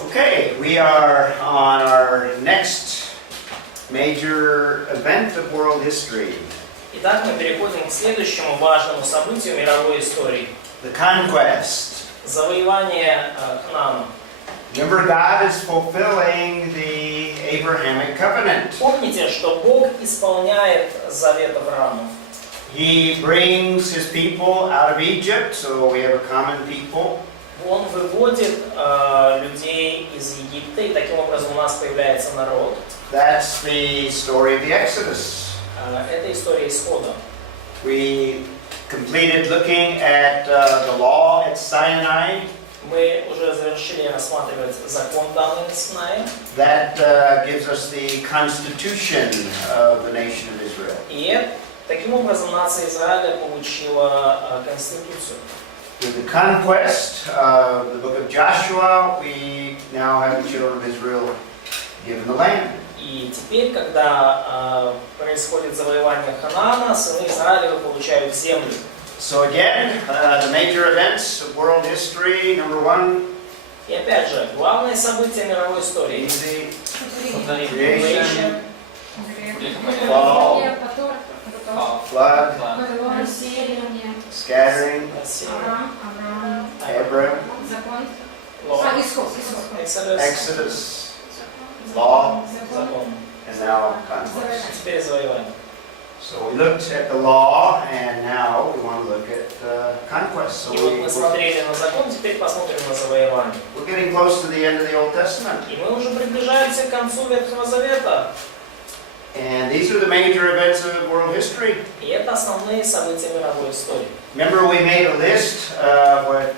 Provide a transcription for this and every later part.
Okay, we are on our next major event of world history. Итак, мы переходим к следующему важному событию мировой истории. The conquest. Завоевание Ханаана. Remember, God is fulfilling the Abrahamic covenant. Помните, что Бог исполняет завет Авраама. He brings his people out of Egypt, so we have a common people. Он выводит людей из Египта, и таким образом у нас появляется народ. That's the story of the Exodus. Это история исхода. We completed looking at the law at Sinai. Мы уже завершили рассматривать закон, данный на Синае. That gives us the constitution of the nation of Israel. И таким образом нация Израиля получила конституцию. With the conquest of the book of Joshua, we now have the children of Israel given the land. И теперь, когда происходит завоевание Ханаана, сыны Израилева получают землю. So again, the major events of world history, number one. И опять же, главное событие мировой истории. Creation, fall, flood, scattering, Abraham, Exodus, law, and now conquest. Теперь завоевание. So we looked at the law, and now we want to look at conquest. So И вот мы смотрели на закон, теперь посмотрим на завоевание. we're getting close to the end of the Old Testament. И мы уже приближаемся к концу Ветхого Завета. And these are the major events of world history. И это основные события мировой истории. Remember, we made a list of what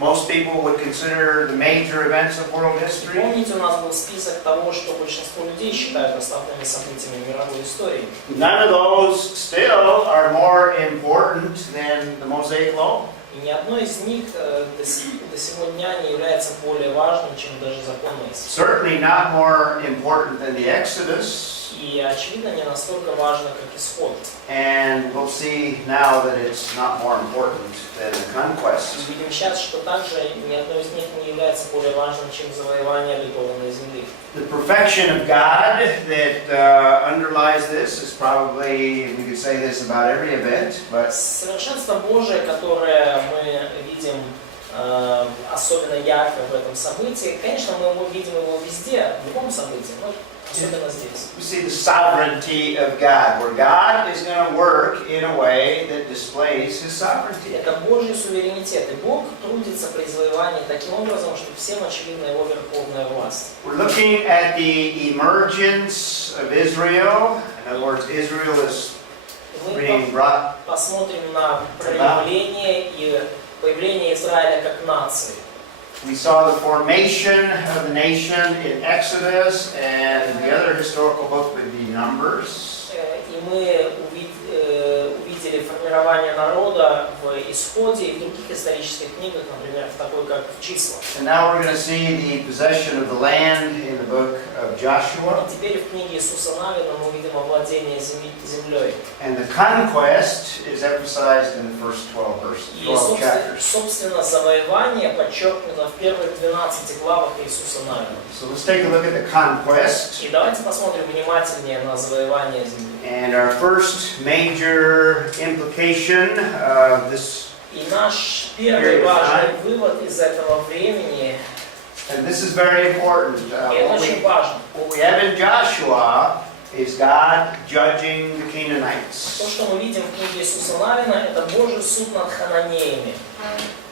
most people would consider the major events of world history. Помните, у нас был список того, что большинство людей считают основными событиями мировой истории. None of those still are more important than the Mosaic Law. И ни одно из них до сего дня не является более важным, чем даже закон Моисея. Certainly not more important than the Exodus. И очевидно, не настолько важно, как исход. And we'll see now that it's not more important than the conquest. И видим сейчас, что также ни одно из них не является более важным, чем завоевание обетованной земли. The perfection of God that underlies this is probably, we could say this about every event, but Совершенство Божие, которое мы видим особенно ярко в этом событии, конечно, мы видим его везде, в любом событии, но особенно здесь. we see the sovereignty of God, where God is going to work in a way that displays His sovereignty. Это Божий суверенитет, и Бог трудится при завоевании таким образом, чтобы всем очевидна его верховная власть. We're looking at the emergence of Israel. In other words, Israel is being brought. Посмотрим на проявление и появление Израиля как нации. We saw the formation of the nation in Exodus, and the other historical book would be Numbers. И мы увидели формирование народа в Исходе и в других исторических книгах, например, в такой как «Числа». And now we're going to see the possession of the land in the book of Joshua. И теперь в книге Иисуса Навина мы видим овладение землей. And the conquest is emphasized in the first 12 verses, И, 12 chapters. собственно, завоевание подчеркнуто в первых 12 главах Иисуса Навина. So let's take a look at the conquest. И давайте посмотрим внимательнее на завоевание земли. And our first major implication of this, И наш первый важный вывод из этого времени, and this is very important, и это очень важно. what we have in Joshua is God judging the Canaanites. То, что мы видим в книге Иисуса Навина, это Божий суд над хананеями.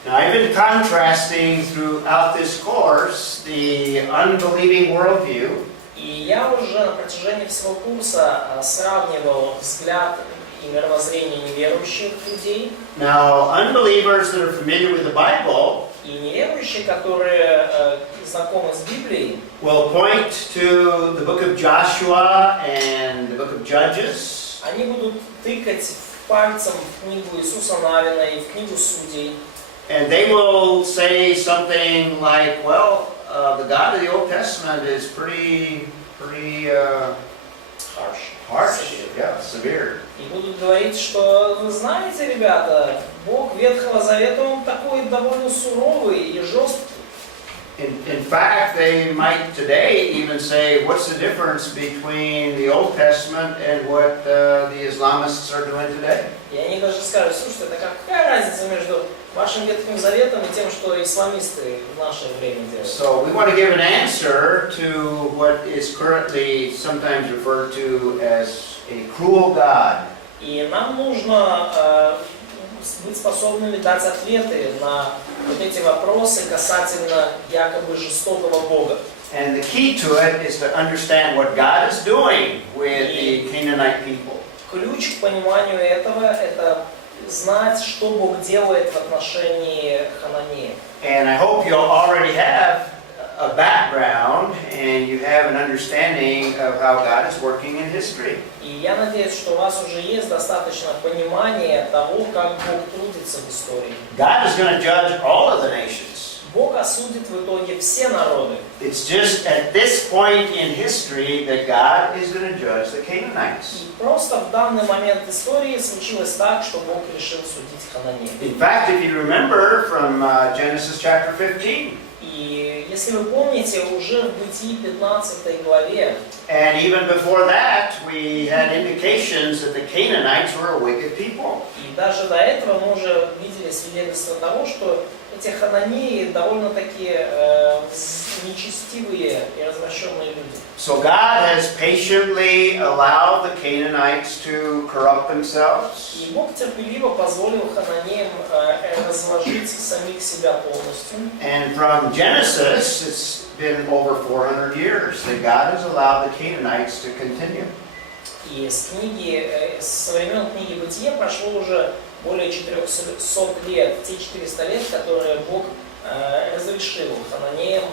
Now, I've been contrasting throughout this course the unbelieving worldview. И я уже на протяжении всего курса сравнивал взгляд и мировоззрение неверующих людей. Now, unbelievers that are familiar with the Bible И неверующие, которые знакомы с Библией, will point to the book of Joshua and the book of Judges. они будут тыкать пальцем в книгу Иисуса Навина и в книгу Судей. And they will say something like, well, the God of the Old Testament is pretty harsh, yeah, severe. И будут говорить, что вы знаете, ребята, Бог Ветхого Завета, он такой довольно суровый и жесткий. In fact, they might today even say, what's the difference between the Old Testament and what the Islamists are doing today? И они даже скажут, слушайте, это какая разница между вашим Ветхим Заветом и тем, что исламисты в наше время делают? So we want to give an answer to what is currently sometimes referred to as a cruel God. И нам нужно быть способными дать ответы на вот эти вопросы касательно якобы жестокого Бога. And the key to it is to understand what God is doing with the Canaanite people. Ключ к пониманию этого – это знать, что Бог делает в отношении хананеев. And I hope you already have a background and you have an understanding of how God is working in history. И я надеюсь, что у вас уже есть достаточно понимания того, как Бог трудится в истории. God is going to judge all of the nations. Бог осудит в итоге все народы. It's just at this point in history that God is going to judge the Canaanites. И просто в данный момент истории случилось так, что Бог решил судить хананеев. In fact, if you remember from Genesis chapter 15, И если вы помните, уже в Бытии 15 главе, and even before that, we had indications that the Canaanites were a wicked people. и даже до этого мы уже видели свидетельство того, что эти хананеи довольно-таки нечестивые и развращенные люди. So God has patiently allowed the Canaanites to corrupt themselves. И Бог терпеливо позволил хананеям разложить самих себя полностью. And from Genesis, it's been over 400 years that God has allowed the Canaanites to continue. И со времен книги Бытия прошло уже более 400 лет, те 400 лет, которые Бог разрешил хананеям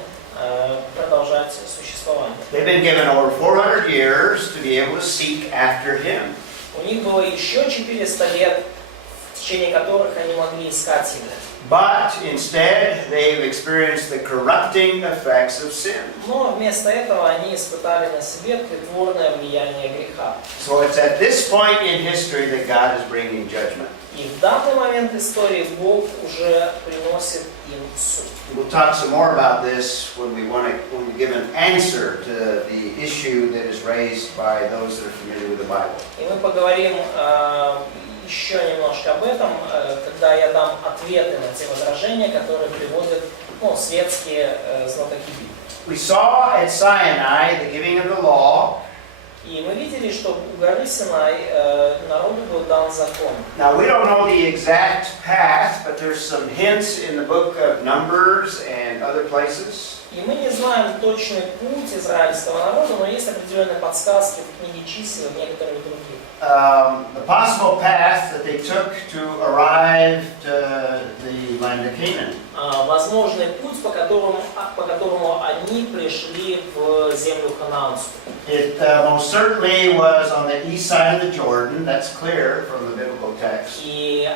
продолжать существование. They've been given over 400 years to be able to seek after Him. У них было еще 400 лет, в течение которых они могли искать Его. But instead, they've experienced the corrupting effects of sin. Но вместо этого они испытали на себе притворное влияние греха. So it's at this point in history that God is bringing judgment. И в данный момент истории Бог уже приносит им суд. We'll talk some more about this when we give an answer to the issue that is raised by those that are familiar with the Bible. И мы поговорим еще немножко об этом, когда я дам ответы на те возражения, которые приводят светские знатоки Библии. We saw at Sinai the giving of the law. И мы видели, что у горы Синай народу был дан закон. Now we don't know the exact path, but there's some hints in the book of Numbers and other places. И мы не знаем точный путь израильского народа, но есть определенные подсказки в книге чисел и в некоторых других. The possible path that they took to arrive to the land of Canaan. Возможный путь, по которому они пришли в землю ханаанскую. It most certainly was on the east side of the Jordan. That's clear from the biblical text. И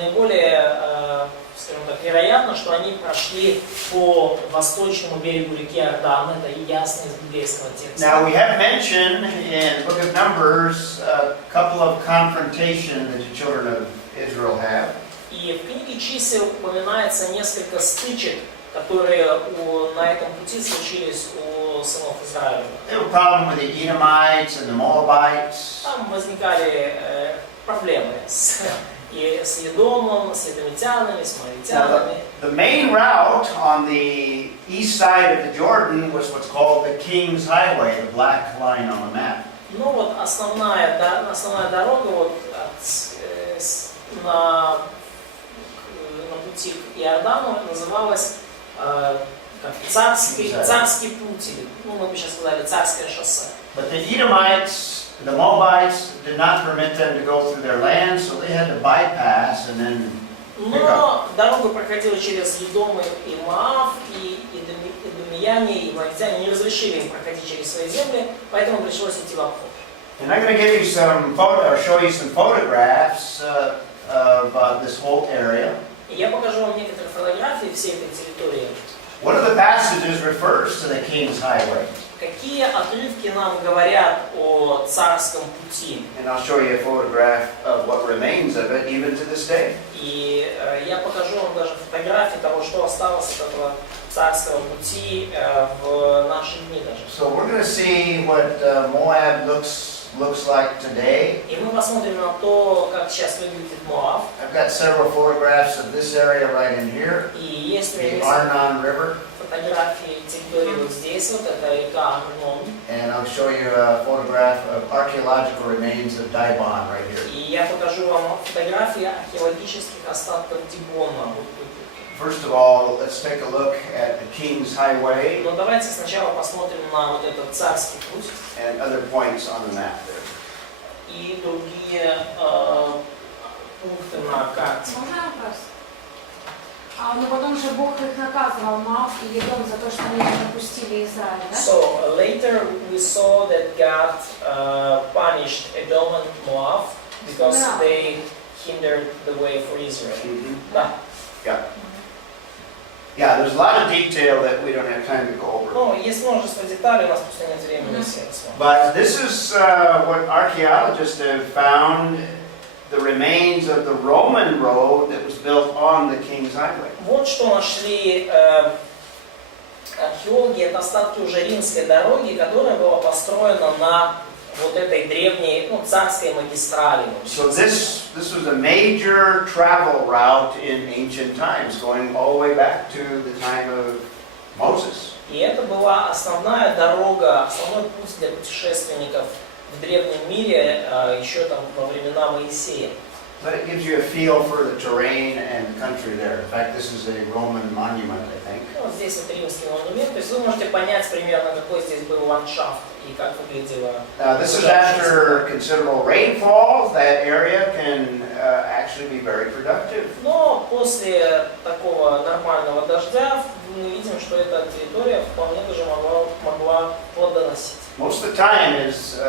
наиболее, скажем так, вероятно, что они прошли по восточному берегу реки Иордан. Это ясно из библейского текста. Now we have mentioned in the book of Numbers a couple of confrontations that the children of Israel have. И в книге чисел упоминается несколько стычек, которые на этом пути случились у сынов Израиля. There were problems with the Edomites and the Moabites. Там возникали проблемы с Едомом, с едомитянами, с моавитянами. The main route on the east side of the Jordan was what's called the King's Highway, the black line on the map. Ну вот основная дорога вот на пути к Иордану называлась как царский путь, или, мы бы сейчас сказали, царское шоссе. But the Edomites, the Moabites did not permit them to go through their land, so they had to bypass and then pick up. Но дорога проходила через Едом и Моав, и Эдомияне, и моавитяне не разрешили им проходить через свои земли, поэтому пришлось идти в обход. And I'm going to give you show you some photographs of this whole area. И я покажу вам некоторые фотографии всей этой территории. One of the passages refers to the King's Highway. Какие отрывки нам говорят о царском пути? And I'll show you a photograph of what remains of it even to this day. И я покажу вам даже фотографии того, что осталось от этого царского пути в наши дни даже. So we're going to see what Moab looks like today. И мы посмотрим на то, как сейчас выглядит Моав. I've got several photographs of this area right in here, И есть у меня the несколько Arnon River, фотографии территории вот здесь, вот это река Арнон. and I'll show you a photograph of archaeological remains of Dibon right here. И я покажу вам фотографии археологических остатков Дибона. First of all, let's take a look at the King's Highway Но давайте сначала посмотрим на вот этот царский путь and other points on the map there. и другие пункты на карте. Можно вопрос? Но потом же Бог их наказывал, Моав и Едом, за то, что они не допустили Израиля, да? So later we saw that God punished Edom and Moab because Yeah. they hindered the way for Israel. Да. Yeah. Yeah, there's a lot of detail that we don't have time to go over. Ну, есть множество деталей, у нас просто нет времени все рассмотреть. But this is what archaeologists have found, the remains of the Roman road that was built on the King's Highway. Вот что нашли археологи, это остатки уже римской дороги, которая была построена на вот этой древней, ну, царской магистрали. So this was a major travel route in ancient times, going all the way back to the time of Moses. И это была основная дорога, основной путь для путешественников в древнем мире, еще там во времена Моисея. But it gives you a feel for the terrain and country there. In fact, this is a Roman monument, I think. Вот здесь вот римский монумент, то есть вы можете понять примерно, какой здесь был ландшафт и как выглядело. This is after considerable rainfall. That area can actually be very productive. Но после такого нормального дождя мы видим, что эта территория вполне даже могла плодоносить. Most of the time is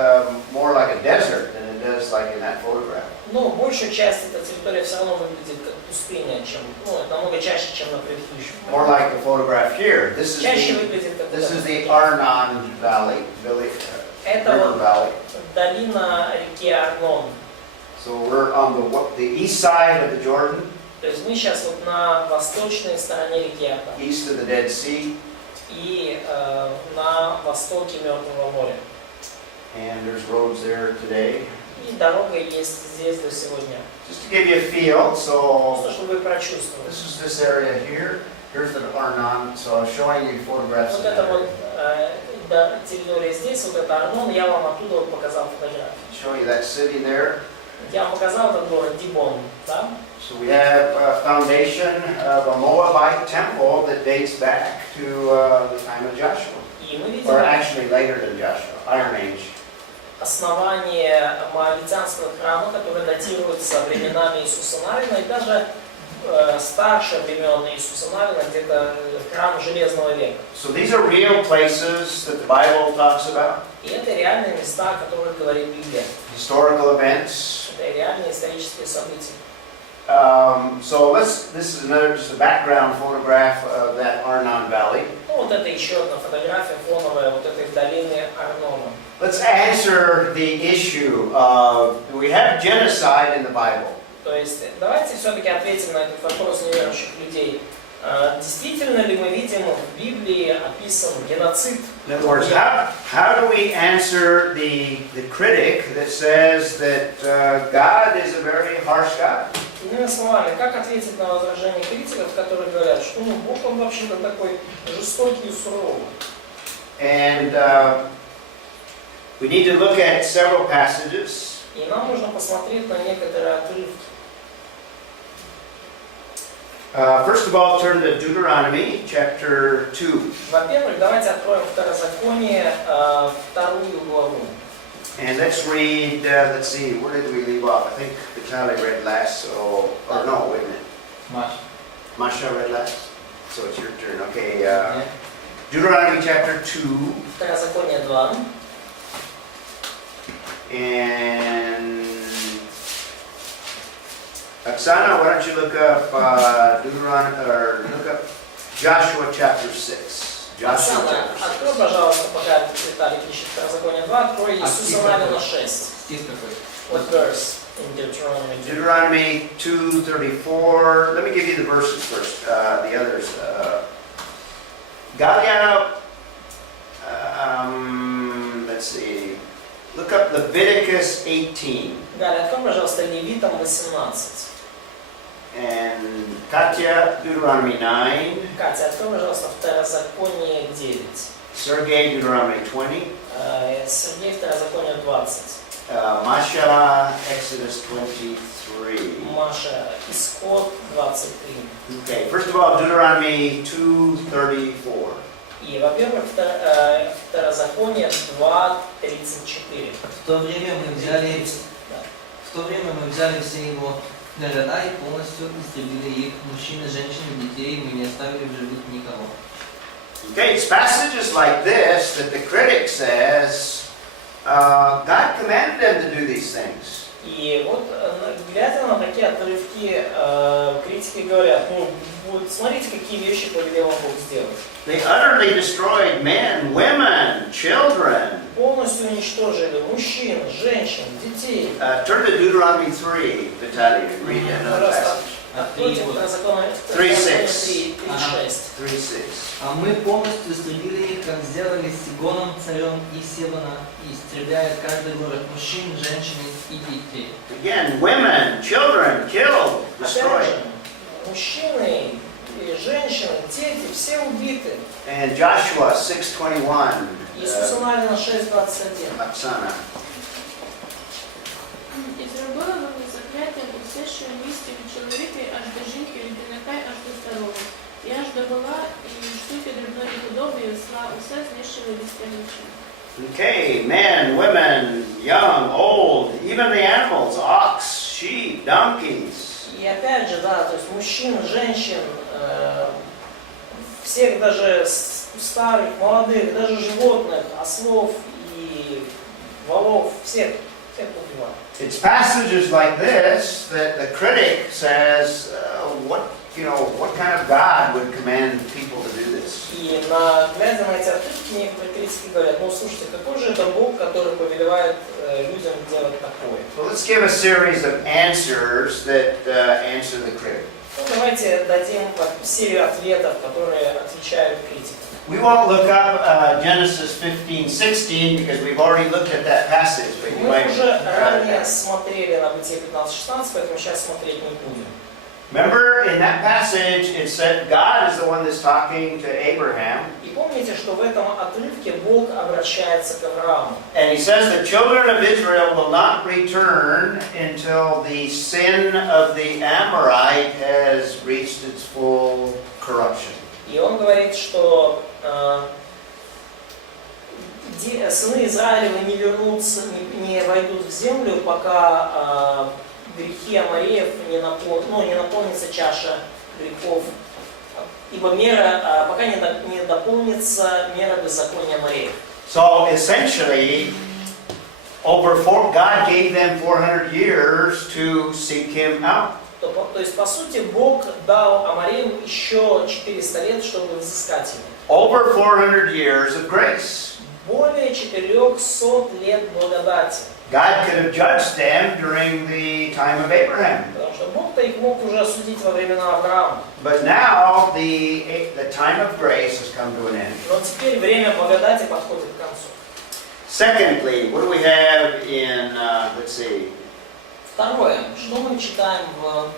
more like a desert than it does like in that photograph. Но большую часть эта территория все равно выглядит как пустыня, чем, ну, намного чаще, чем на предыдущем. More like the photograph here. This Чаще выглядит как is the Arnon Valley, это River вот Valley. долина реки Арнон. So we're on the east side of the Jordan, То есть мы сейчас вот на восточной стороне реки Арнон east of the Dead Sea, и на востоке Мертвого моря. and there's roads there today. И дорога есть здесь до сегодня. Just to give you a feel, so Просто чтобы вы прочувствовали. this is this area here. Here's the Arnon. So I was showing you photographs of Вот that это вот area. территория здесь, вот это Арнон, я вам оттуда вот показал фотографии. Show you that city there. Я вам показал этот город Дибон, да? So we have a foundation of a Moabite temple that dates back to the time of Joshua, И мы or видим actually later than Joshua, Iron Age. основание моавитянского храма, которое датируется временами Иисуса Навина, и даже старше времен Иисуса Навина, где-то храм Железного века. So these are real places that the Bible talks about, И это реальные места, о которых говорит Библия. historical events. Это реальные исторические события. So this is just a background photograph of that Arnon Valley. Ну, вот это еще одна фотография фоновая вот этой долины Арнона. Let's answer the issue of, do we have genocide in the Bible? То есть давайте все-таки ответим на этот вопрос неверующих людей. Действительно ли мы видим в Библии описан геноцид? In other words, how do we answer the critic that says that God is a very harsh God? Иными словами, как ответить на возражения критиков, которые говорят, что ну, Бог он вообще-то такой жестокий и суровый? And we need to look at several passages. И нам нужно посмотреть на некоторые отрывки. First of all, turn to Deuteronomy chapter 2. Во-первых, давайте откроем Второзаконие, 2 главу. And let's read, let's see, where did we leave off? I think the child I read last, so, or no, wait a minute. Masha read last? So it's your turn. Okay, Deuteronomy chapter 2. Второзаконие 2. And Oksana, why don't you look up Deuteronomy, or look up Joshua chapter 6. Joshua Оксана, chapter 6. открой, пожалуйста, пока Виталий пишет Второзаконие 2, открой Иисуса Навина 6. What verse in Deuteronomy? Deuteronomy 2:34. Let me give you the verses first. The others. Галя, let's see, look up Leviticus 18. Галя, открой, пожалуйста, Левитам 18. And Katya, Deuteronomy 9. Катя, открой, пожалуйста, Второзаконие 9. Sergey, Deuteronomy 20. Сергей, Второзаконие 20. Masha, Exodus 23. Маша, Исход 23. Okay, first of all, Deuteronomy 2:34. И, во-первых, Второзаконие 2:34. В то время мы взяли все его города и полностью истребили их, мужчин, женщин и детей, мы не оставили в живых никого. Okay, it's passages like this that the critic says, God commanded them to do these things. И вот, глядя на такие отрывки, критики говорят, ну, вот смотрите, какие вещи повелел Бог сделать. They utterly destroyed men, women, children. Полностью уничтожили мужчин, женщин, детей. Turn to Deuteronomy 3, Vitaly, and read another passage. Откройте Второзаконие 3:6. 3:6. А мы полностью истребили их, как сделали с Сигоном, царем Исевана, и истребляя каждый город мужчин, женщин и детей. Again, women, children, killed, Опять destroyed. же, мужчины и женщины, дети, все убиты. And Joshua 6:21. Иисуса Навина 6:21. Oksana. І зробила вони закляття у все, що в місті від чоловіка аж до жінки, від юнака аж до старого. І аж до вола, і штуки дрібної худоби, і осла, усе знищили безконечно. Okay, men, women, young, old, even the animals, ox, sheep, donkeys. И опять же, да, то есть мужчин, женщин, всех даже старых, молодых, даже животных, ослов и волов, всех убивают. It's passages like this that the critic says, what kind of God would command people to do this? И глядя на эти отрывки, некоторые критики говорят, ну слушайте, какой же это Бог, который повелевает людям делать такое? So let's give a series of answers that answer the critic. Ну, давайте дадим серию ответов, которые отвечают критику. We won't look up Genesis 15:16 because we've already looked at that passage. But you Мы might уже ранее смотрели на Бытие 15:16, поэтому сейчас смотреть не будем. remember in that passage it said God is the one that's talking to Abraham. И помните, что в этом отрывке Бог обращается к Аврааму. And he says the children of Israel will not return until the sin of the Amorite has reached its full corruption. И он говорит, что сыны Израилевы не вернутся, не войдут в землю, пока грехи Амореев не наполнится чаша грехов, ибо пока не дополнится мера беззакония Амореев. So essentially, God gave them 400 years to seek him out. То есть, по сути, Бог дал Амореям еще 400 лет, чтобы взыскать его. Over 400 years of grace. Более 400 лет благодати. God could have judged them during the time of Abraham. Потому что Бог-то их мог уже осудить во времена Авраама. But now the time of grace has come to an end. Но теперь время благодати подходит к концу. Secondly, what do we have in, let's see. Второе, что мы читаем в...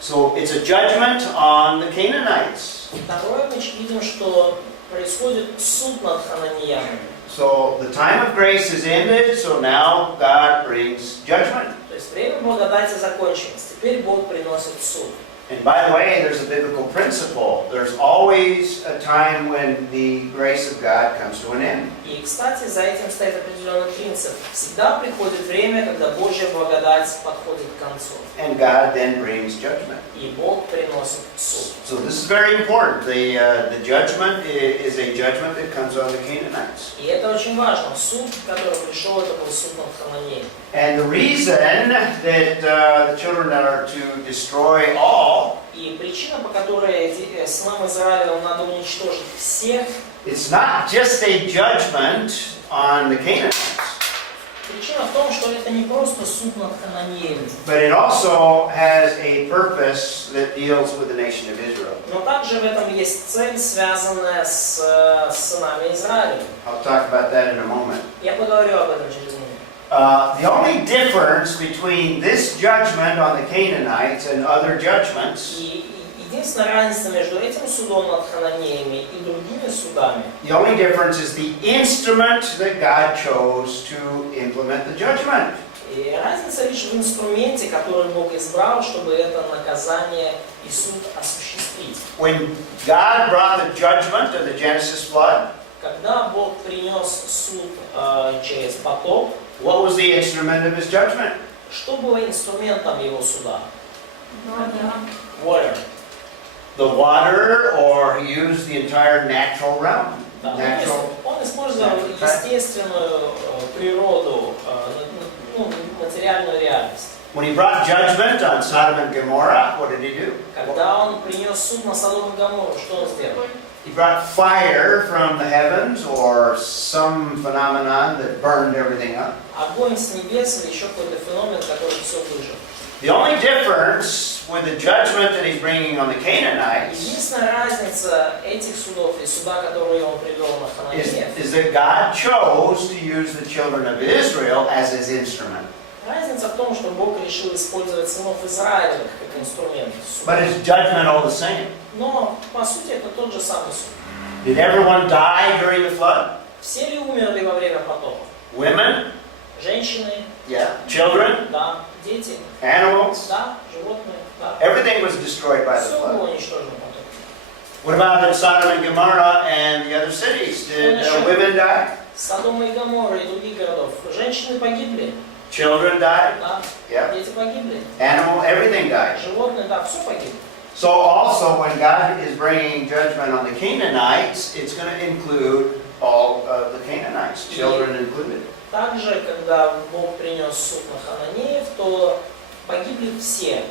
So it's a judgment on the Canaanites. Второе, мы видим, что происходит суд над хананеянами. So the time of grace is ended, so now God brings judgment. То есть время благодати закончилось, теперь Бог приносит суд. And by the way, there's a biblical principle. There's always a time when the grace of God comes to an end. И, кстати, за этим стоит определенный принцип. Всегда приходит время, когда Божья благодать подходит к концу. And God then brings judgment. И Бог приносит суд. So this is very important. The judgment is a judgment that comes on the Canaanites. И это очень важно. Суд, который пришел, это был суд над Хананеем. And the reason that the children are to destroy all. И причина, по которой сынам Израиля надо уничтожить всех, It's not just a judgment on the Canaanites. Причина в том, что это не просто суд над Хананеями, but it also has a purpose that deals with the nation of Israel. но также в этом есть цель, связанная с сынами Израиля. I'll talk about that in a moment. Я поговорю об этом через минуту. The only difference between this judgment on the Canaanites and other judgments, И единственная разница между этим судом над Хананеями и другими судами, the only difference is the instrument that God chose to implement the judgment. и разница лишь в инструменте, который Бог избрал, чтобы это наказание и суд осуществить. When God brought the judgment of the Genesis flood, Когда Бог принес суд через потоп, what was the instrument of His judgment? что было инструментом его суда? Вода. Water. The water, or He used the entire natural realm. Да, Natural. он использовал естественную природу, материальную реальность. When He brought judgment on Sodom and Gomorrah, what did He do? Когда он принес суд на Содом и Гоморру, что он сделал? He brought fire from the heavens, or some phenomenon that burned everything up. Огонь с небес или еще какой-то феномен, который все выжег. The only difference with the judgment that He's bringing on the Canaanites Единственная разница этих судов и суда, которые он привел на Хананеев, is that God chose to use the children of Israel as His instrument. разница в том, что Бог решил использовать сынов Израиля как инструмент. But His judgment all the same. Но, по сути, это тот же самый суд. Did everyone die during the flood? Все ли умерли во время потопа? Women? Женщины? Yeah. Children? Да. Дети? Animals? Да. Животные? Да. Everything was destroyed by the Все flood. было уничтожено потопом. What about in Sodom and Gomorrah and the other cities? Did women die? Содома и Гоморра и других городов. Женщины погибли. Children died? Да. Yeah. Дети погибли. Animal, everything died. Животные, да, все погибло. So also when God is bringing judgment on the Canaanites, it's going to include all of the Canaanites, children included. Также, когда Бог принес суд на Хананеев, то погибли все,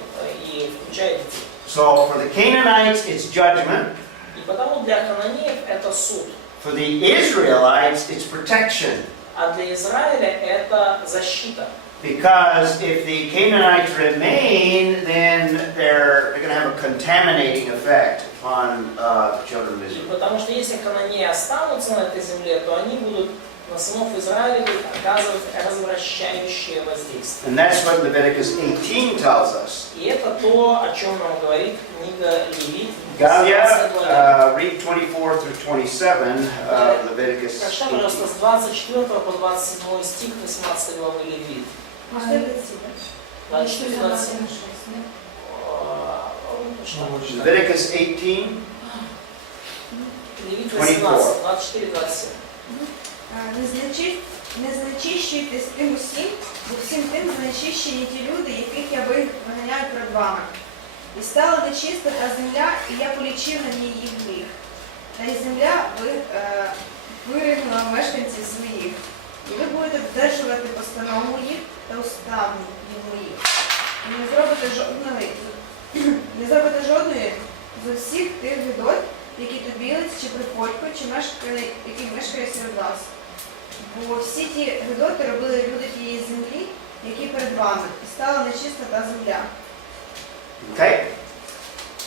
и включая детей. So for the Canaanites, it's judgment. И потому для Хананеев это суд, For the Israelites, it's protection. а для Израиля это защита. Because if the Canaanites remain, then they're going to have a contaminating effect upon the children of И Israel. потому что если Хананеи останутся на этой земле, то они будут на сынов Израиля оказывать развращающее воздействие. And that's what Leviticus 18 tells us. И это то, о чем нам говорит книга Левит. Галя, read 24 through 27 of Leviticus Прочитай, пожалуйста, с 24 по 27 стих 18 главы Левит. А что это тебе? 24, 27. Leviticus 18, Левит 24. 18, 24, 27. Не знечищуйтесь тим усім, бо всім тим знечищені ті люди, яких я виганяю перед вами. І стала нечиста та земля, і я полічив на ній їх гріх. Та й земля виригнула мешканців своїх. І ви будете додержувати постанову їх та уставу моїх. І не зробите жодної з усіх тих гидот, які тубілець, чи приходько, чи який мешкає серед вас. Бо всі ті гидоти робили люди тієї землі, які перед вами, і стала нечиста та земля. Okay?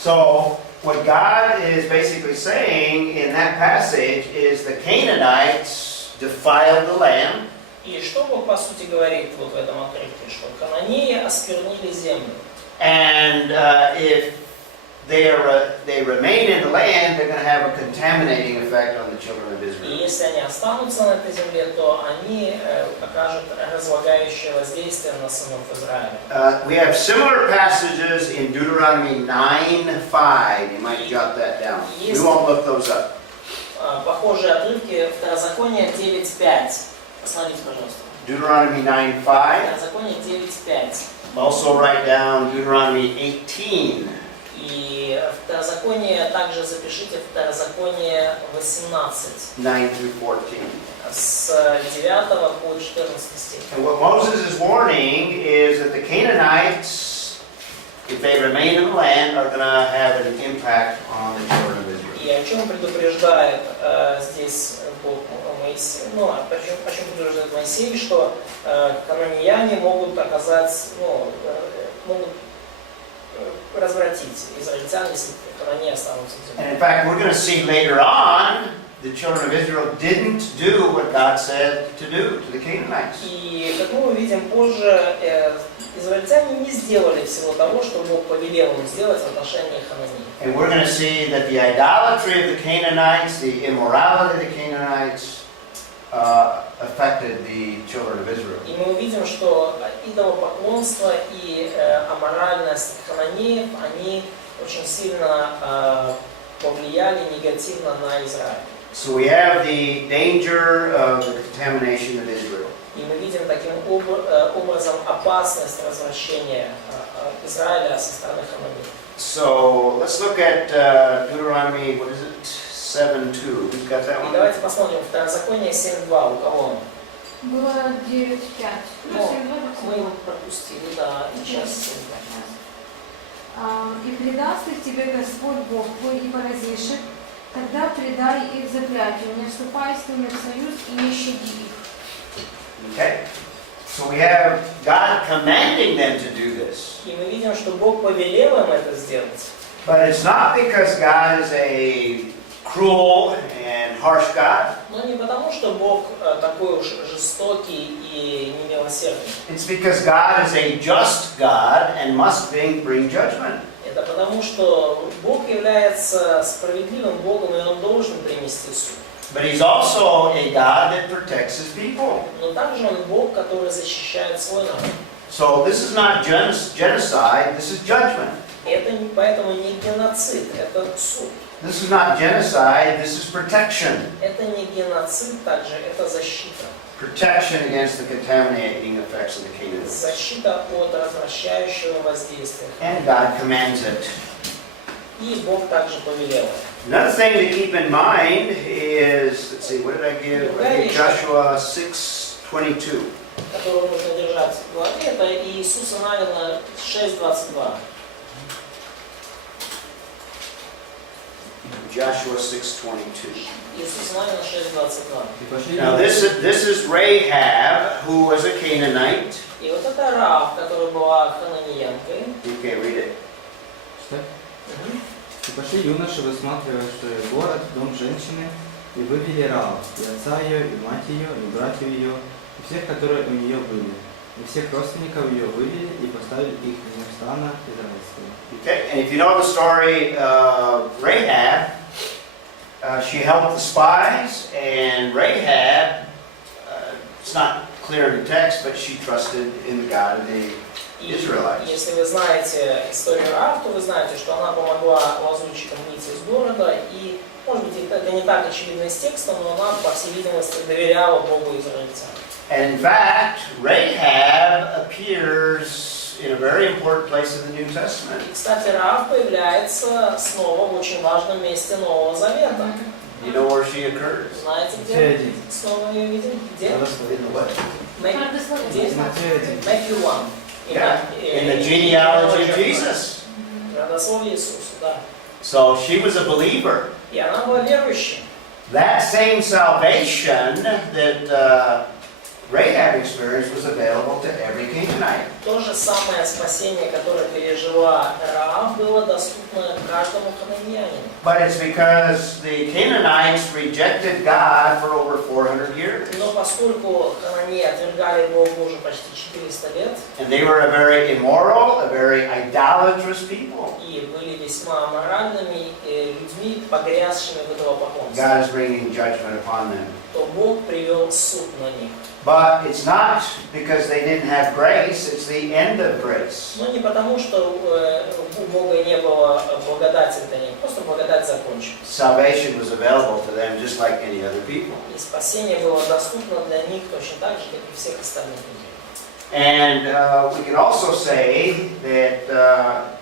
So, what God is basically saying in that passage is the Canaanites defiled the land. И что Бог, по сути, говорит вот в этом отрывке, что Хананеи осквернили землю. And if they remain in the land, they're going to have a contaminating effect on the children of И Israel. если они останутся на этой земле, то они окажут разлагающее воздействие на сынов Израиля. We have similar passages in Deuteronomy 9:5. You might jot that down. We won't look those up. Похожие отрывки Второзаконие 9.5. Посмотрите, пожалуйста. Deuteronomy 9:5. Второзаконие 9.5. Also write down Deuteronomy 18. И Второзаконие также запишите Второзаконие 18. 9 through 14. С 9 по 14 стих. And what Moses is warning is that the Canaanites, if they remain in the land, are going to have an impact on the children of Israel. И о чем предупреждает здесь Бог Моисея, о чем предупреждает Моисей, что хананеяне могут могут развратить израильтян, если хананеи останутся в земле. And in fact, we're going to see later on, the children of Israel didn't do what God said to do to the Canaanites. И как мы увидим позже, израильтяне не сделали всего того, что Бог повелел им сделать в отношении хананеев. And we're going to see that the idolatry of the Canaanites, the immorality of the Canaanites, affected the children of Israel. И мы увидим, что идолопоклонство и аморальность хананеев, они очень сильно повлияли негативно на Израиль. So we have the danger of the contamination of Israel. И мы видим таким образом опасность развращения Израиля со стороны хананеев. So let's look at Deuteronomy, 7:2. Who's got that И one? давайте посмотрим Второзаконие 7:2. У кого? Было 9:5. Мы его пропустили, да, и сейчас 7:2. «И предаст их тебе Господь Бог твой, и поразишь их, тогда предай их заклятию, не вступай с ними в союз и не щади их». Okay. So we have God commanding them to do this. И мы видим, что Бог повелел им это сделать. But it's not because God is a cruel and harsh God. Но не потому, что Бог такой уж жестокий и немилосердный. It's because God is a just God and must bring judgment. Это потому, что Бог является справедливым Богом, и Он должен принести суд. But He's also a God that protects His people. Но также Он Бог, который защищает свой народ. So this is not genocide, this is judgment. Это поэтому не геноцид, это суд. This is not genocide, this is protection. Это не геноцид, также это защита. Protection against the contaminating effects of the kingdom. Защита от развращающего воздействия. And God commands it. И Бог также повелел. Another thing to keep in mind is, let's see, what did I give? I gave Joshua 6:22. Которую нужно держать в голове, это Иисуса Навина 6:22. Joshua 6:22. Иисуса Навина 6:22. Now this is Rahab, who was a Canaanite. И вот это Раав, которая была хананеянкой. You can't read it. И пошли юноши, высматривавшие город, дом женщины, и вывели Раав, и отца ее, и мать ее, и братьев ее, и всех, которые у нее были. И всех родственников ее вывели и поставили их вне стана израильского. Okay, and if you know the story of Rahab, she helped the spies, and Rahab, it's not clear in the text, but she trusted in the God of the Israelites. Если вы знаете историю Раав, то вы знаете, что она помогла лазутчикам выйти из города, и, может быть, это не так очевидно из текста, но она, по всей видимости, доверяла Богу израильтян. And in fact, Rahab appears in a very important place in the New Testament. И, кстати, Раав появляется снова в очень важном месте Нового Завета. You know where she occurs? Знаете, где снова ее видим? Где? In the what? Matthew 1. Yeah, in the genealogy of Jesus. Родословие Иисуса, да. So she was a believer. И она была верующей. That same salvation that Rahab experienced was available to every Canaanite. То же самое спасение, которое пережила Раав, было доступно каждому хананеянину. But it's because the Canaanites rejected God for over 400 years. Но поскольку хананеи отвергали Бога уже почти 400 лет, And they were a very immoral, a very idolatrous people. И были весьма аморальными людьми, погрязшими в идолопоклонстве, God is bringing judgment upon them. то Бог привел суд на них. But it's not because they didn't have grace, it's the end of grace. Но не потому, что у Бога не было благодати для них, просто благодать закончилась. Salvation was available to them just like any other people. И спасение было доступно для них точно так же, как и всех остальных людей. And we can also say that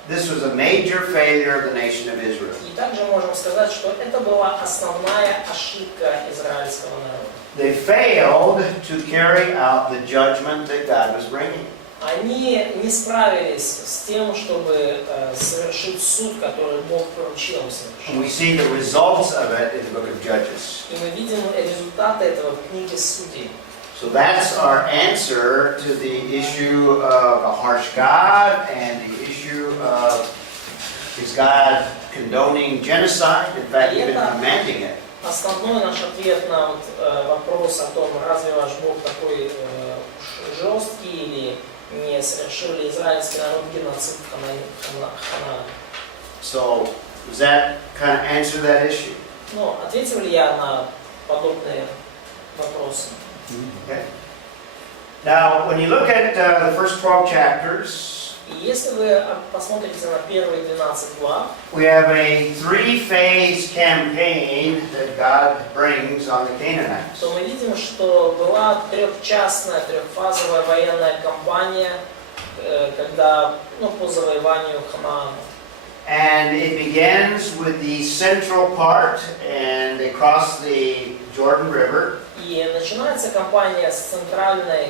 this was a major failure of the nation of Israel. И также можем сказать, что это была основная ошибка израильского народа. They failed to carry out the judgment that God was bringing. они не справились с тем, чтобы совершить суд, который Бог поручил им совершить. And we see the results of it in the book of Judges. И мы видим результаты этого в книге Судей. So that's our answer to the issue of a harsh God and the issue of is God condoning genocide, in fact, even commanding it. Основной наш ответ на вопрос о том, разве ваш Бог такой жесткий или не совершил ли израильский народ геноцид в Ханаане. So, does that kind of answer that issue? Ну, ответил ли я на подобные вопросы? Okay. Now, when you look at the first 12 chapters, И если вы посмотрите на первые 12 глав, we have a three-phase campaign that God brings on the Canaanites. то мы видим, что была трехфазовая военная кампания, когда, по завоеванию Ханаана. And it begins with the central part, and they cross the Jordan River. И начинается кампания с центральной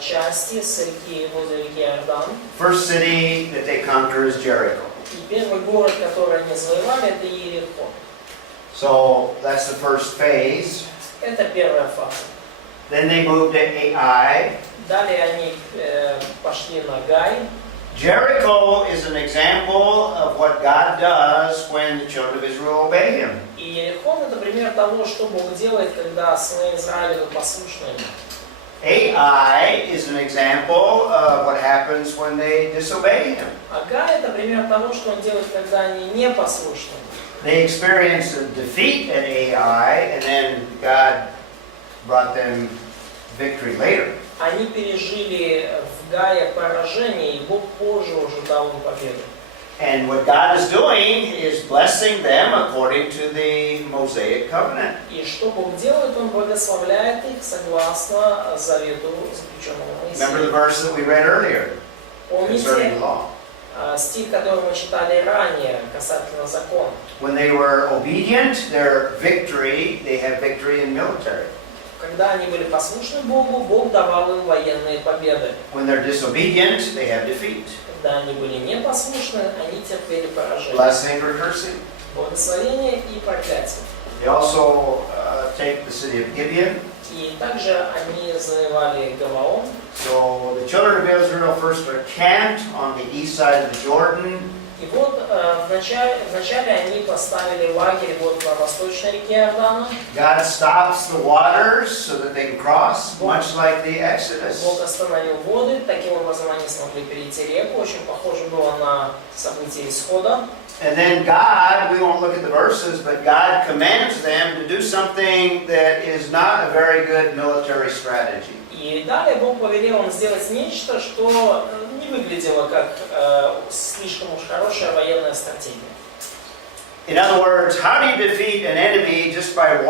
части, с реки, возле реки Иордан. First city that they conquer is Jericho. И первый город, который они завоевали, это Иерихон. So that's the first phase. Это первая фаза. Then they moved to Ai. Далее они пошли на Гай. Jericho is an example of what God does when the children of Israel obey Him. И Иерихон это пример того, что Бог делает, когда сыны Израиля послушны ему. Ai is an example of what happens when they disobey Him. А Гай это пример того, что он делает, когда они не послушны. They experienced a defeat at Ai, and then God brought them victory later. Они пережили в Гае поражение, и Бог позже уже дал им победу. And what God is doing is blessing them according to the Mosaic covenant. И что Бог делает? Он благословляет их согласно завету, заключенному Remember the Моисеем. verse that we read earlier concerning Помните the law. стих, который мы читали ранее, касательно закона? When they were obedient, their victory, they have victory in military. Когда они были послушны Богу, Бог давал им военные победы. When they're disobedient, they have defeat. Когда они были непослушны, они терпели поражение. Blessing or cursing. Благословение и проклятие. They also take the city of Gibeon. И также они завоевали Гаваон. So the children of Israel first are camped on the east side of the Jordan. И вот вначале они поставили лагерь вот на восточной реке Иордана. God stops the waters so that they can cross, much like the Exodus. Бог остановил воды, таким образом они смогли перейти реку. Очень похоже было на события Исхода. And then God, we won't look at the verses, but God commands them to do something that is not a very good military strategy. И далее Бог повелел им сделать нечто, что не выглядело как слишком уж хорошая военная стратегия. In other words, how do you defeat an enemy just by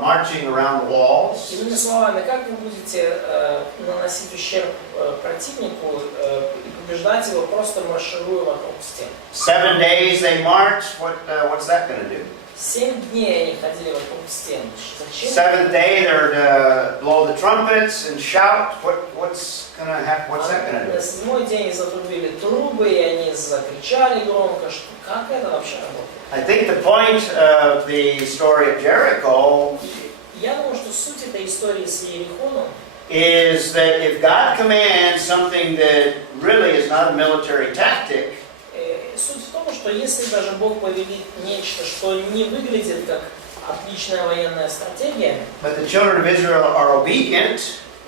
marching around the walls? Иными словами, как вы будете наносить ущерб противнику и побеждать его, просто маршируя вокруг стен? 7 days they march. What's that going to do? 7 дней они ходили вокруг стен. Зачем? 7th day they're to blow the trumpets and shout. What's going to happen? What's that going to На do? 7-й день затрубили трубы, и они закричали громко, что как это вообще работает? I think the point of the story of Jericho Я думаю, что суть этой истории с Иерихоном is that if God commands something that really is not a military tactic, суть в том, что если даже Бог повелит нечто, что не выглядит как отличная военная стратегия, but the children of Israel are obedient,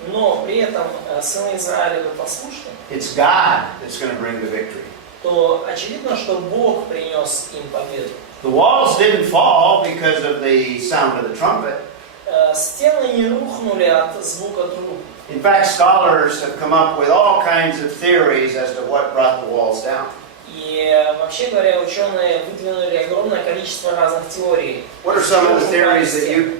но при этом сыны Израиля послушны, it's God that's going to bring the victory. то очевидно, что Бог принес им победу. The walls didn't fall because of the sound of the trumpet. Стены не рухнули от звука труб. In fact, scholars have come up with all kinds of theories as to what brought the walls down. И вообще говоря, ученые выдвинули огромное количество разных теорий. What are some of the theories you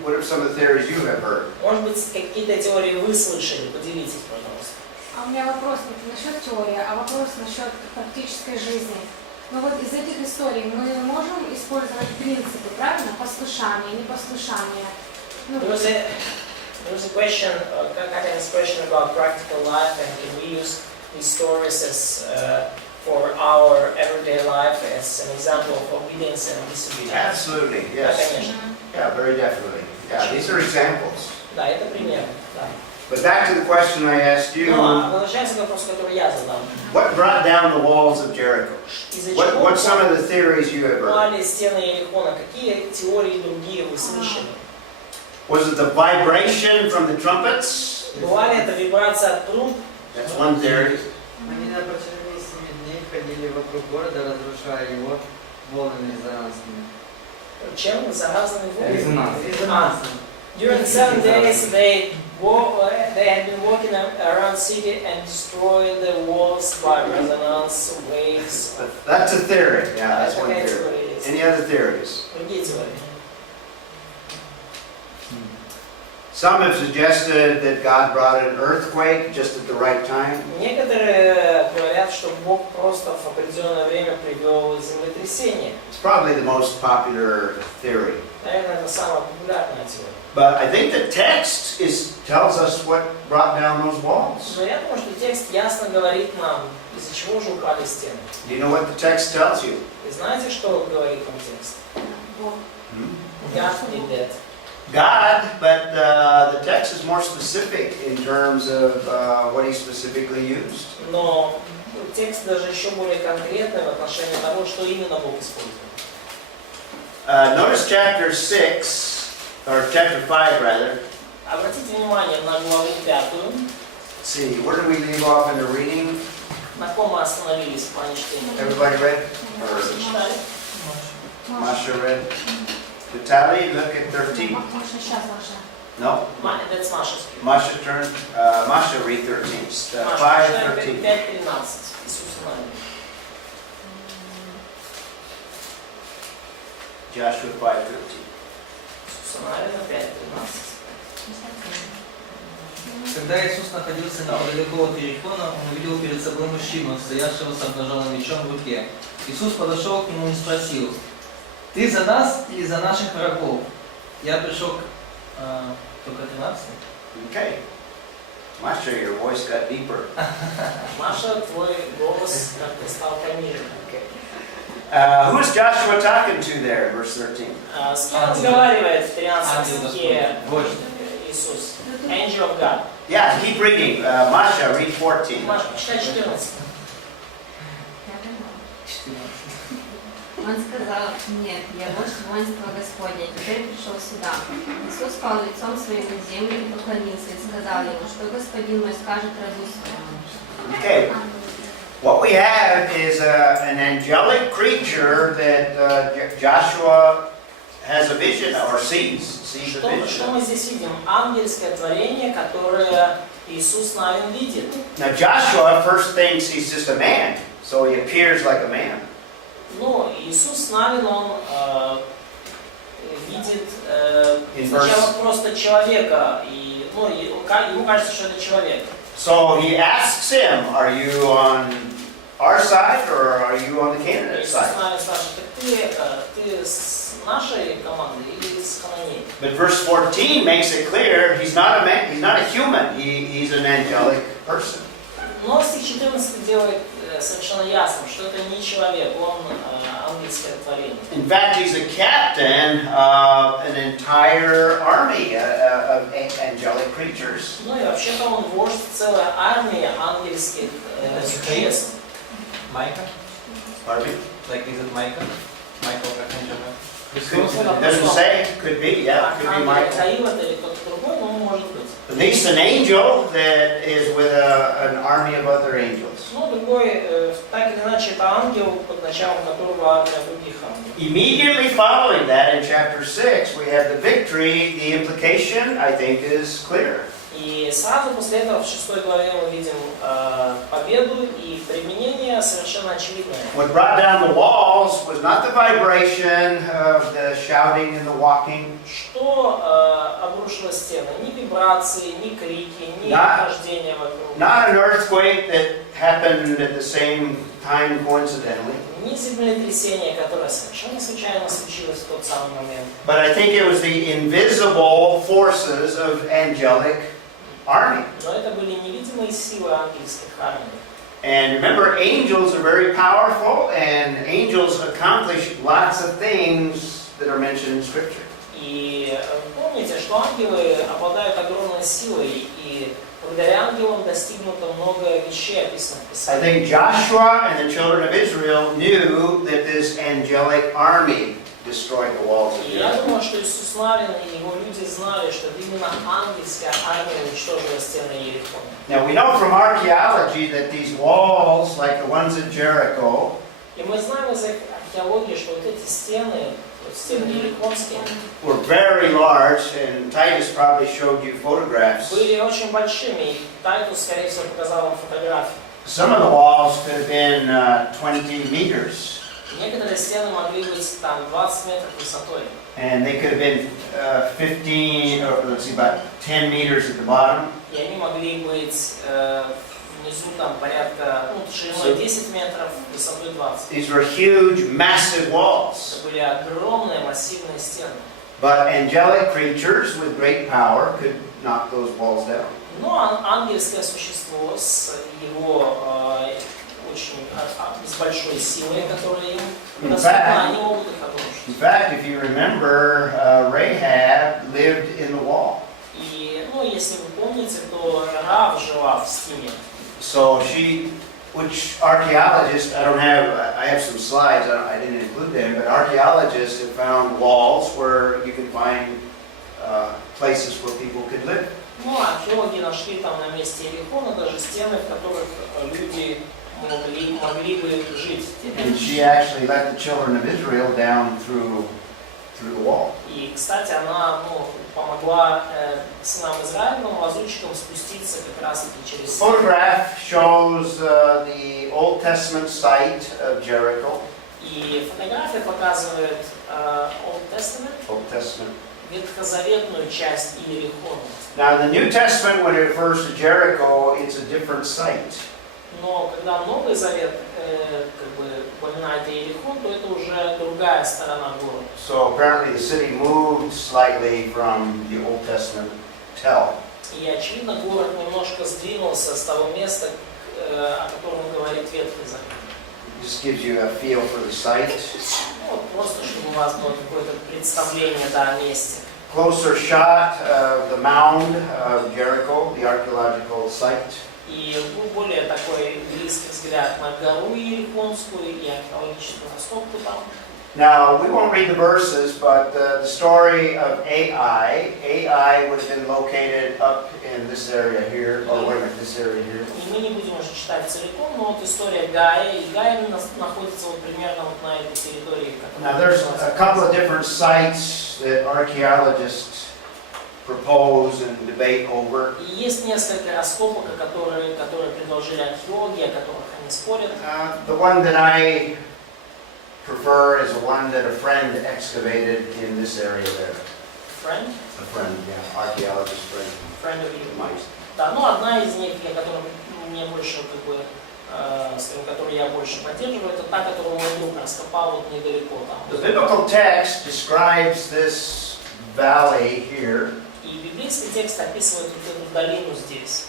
have heard? Может быть, какие-то теории вы слышали? Поделитесь, пожалуйста. А у меня вопрос не насчет теории, а вопрос насчет практической жизни. Но вот из этих историй мы можем использовать принципы, правильно? Послушание, непослушание. There's a question, question about practical life, and can we use these stories as for our everyday life as an example of obedience and disobedience? Absolutely, Да, yes. конечно. Yeah, very definitely. Yeah, these are examples. Да, это пример. Да. But back to the question I asked you, Ну, а возвращаемся к вопросу, который я задал. what brought down the walls of Jericho? Из-за чего What's some of the theories you have heard? упали стены Иерихона? Какие теории другие вы слышали? Was it the vibration from the trumpets? Была ли это вибрация от труб? That's one theory. Они на протяжении 7 дней ходили вокруг города, разрушая его волнами резонансными. Чем? Заразными волнами? Резонансом. During 7 days they had been walking around city and destroyed the walls by resonance waves. That's a theory. Yeah, that's Это one такая theory. теория есть. Any other theories? Другие теории. Some have suggested that God brought an earthquake just at the right time. Некоторые говорят, что Бог просто в определенное время привел землетрясение. It's probably the most popular theory. Наверное, это самая популярная теория. But I think the text tells us what brought down those walls. Но я думаю, что текст ясно говорит нам, из-за чего же упали стены. Do you know what the text tells you? И знаете, что говорит нам текст? Бог. God did that. God, but the text is more specific in terms of what he specifically used. Но текст даже еще более конкретный в отношении того, что именно Бог использует. Notice chapter 6, or chapter 5 rather. Обратите внимание на главу 5. Let's see, where did we leave off in the reading? На ком мы остановились в плане чтения? Everybody read? Or Читали? Masha read? Vitaly, look at 13. Маша, сейчас, Маша. No? That's Маша's. Masha turn. Masha read 13. Маша, 5:13. 5:13. Иисус нами. Joshua 5:13. Иисус нами на 5:13. Когда Иисус находился недалеко от Иерихона, он увидел перед собой мужчину, стоявшего с обнаженным мечом в руке. Иисус подошел к нему и спросил: «Ты за нас или за наших врагов?» Я пришел только 13. Okay. Masha, your voice got deeper. Маша, твой голос как-то стал пониже. Okay. Who is Joshua talking to there, verse 13? С кем разговаривает в 13 стихе Вождь. Иисус? Angel of God. Yeah, keep reading. Masha, read 14. Маша, читай 14. Он сказал: «Нет, я вождь воинства Господня, теперь пришел сюда». Иисус пал лицом своим на землю и поклонился, и сказал ему: «Что Господин мой скажет рабу своему?» Okay. What we have is an angelic creature that Joshua has a vision or sees a Что vision. мы здесь видим? Ангельское творение, которое Иисус Навин видит. Now Joshua first thinks he's just a man, so he appears like a man. Но Иисус Навин, он видит сначала просто человека, и ему кажется, что это человек. So he asks him, "Are you on our side or are you on the Canaanite Иисус side?" Навин спрашивает: ты с нашей командой или с Хананеей? But verse 14 makes it clear he's not a man, he's not a human, he's an angelic person. Но стих 14 делает совершенно ясным, что это не человек, он ангельское творение. In fact, he's a captain of an entire army of angelic creatures. Ну и вообще-то он вождь целой армии ангельских существ. Майка? Pardon me? Like, is it Майка? Майкл как angel? It doesn't say. Could be, yeah, could be Michael. Михаил это или кто-то другой, но может быть. At least an angel that is with an army of other angels. Ну, другой, так или иначе, это ангел, под началом которого армия других ангелов. Immediately following that, in chapter 6, we have the victory. The implication, I think, is clear. И сразу после этого в 6 главе мы видим победу, и применение совершенно очевидное. What brought down the walls was not the vibration of the shouting and the walking. Что обрушило стены? Ни вибрации, ни крики, ни хождение вокруг. Not an earthquake that happened at the same time coincidentally. ни землетрясение, которое совершенно случайно случилось в тот самый момент. But I think it was the invisible forces of angelic army. Но это были невидимые силы ангельских армий. And remember, angels are very powerful, and angels accomplish lots of things that are mentioned in Scripture. И помните, что ангелы обладают огромной силой, и благодаря ангелам достигнуто много вещей, описанных в I Писании. think Joshua and the children of Israel knew that this angelic army destroyed the walls of И я Jericho. думаю, что Иисус Навин и его люди знали, что именно ангельская армия уничтожила стены Иерихона. Now we know from archaeology that these walls, like the ones at Jericho, И мы знаем из археологии, что вот эти стены, вот стены Иерихонские, were very large, and Titus probably showed you photographs. были очень большими, и Тайтус, скорее всего, показал вам фотографии. Some of the walls could have been 20 meters, Некоторые стены могли быть там 20 метров высотой. and they could have been 15, or let's see, about 10 meters at the bottom. И они могли быть внизу там порядка, шириной 10 метров, высотой 20. These were huge, massive walls. Это были огромные массивные стены. But angelic creatures with great power could knock those walls down. Но ангельское существо с его очень с большой силой, которая им доступна, они могут их обрушить. In fact, if you remember, Rahab lived in the wall. И, если вы помните, то Рав жила в стене. So she, which archaeologists, I have some slides, I didn't include them, but archaeologists have found walls where you can find places where people could live. Археологи нашли там на месте Иерихона даже стены, в которых люди могли бы жить. And she actually let the children of Israel down through the wall. И, кстати, она помогла сынам Израилевым, лазутчикам, спуститься как раз таки через The photograph shows the Old Testament site of Jericho. И фотография показывает Old Testament, ветхозаветную часть Иерихона. Now, the New Testament, when it refers to Jericho, it's a different site. Но когда Новый Завет упоминает Иерихон, то это уже другая сторона города. So apparently the city moved slightly from the Old Testament tell. И очевидно, город немножко сдвинулся с того места, о котором говорит Ветхий Завет. Just gives you a feel for the site. Просто чтобы у вас было какое-то представление о месте. Closer shot of the mound of Jericho, the archaeological site. И более такой близкий взгляд на гору Иерихонскую и археологическую раскопку там. Now, we won't read the verses, but the story of Ai would have been located up in this area here, or wait a minute, this area here. И мы не будем уже читать целиком, но вот история Гая, и Гай находится вот примерно вот на этой территории. Now, there's a couple of different sites that archaeologists propose and debate over. И есть несколько раскопок, которые предложили археологи, о которых они спорят. The one that I prefer is the one that a friend excavated in this area there. Friend? A friend, yeah, archaeologist friend. Friend of you. Mine. Да, одна из них, которую мне больше, которую я больше поддерживаю, это та, которую мой друг раскопал вот недалеко там. The biblical text describes this valley here. И библейский текст описывает вот эту долину здесь.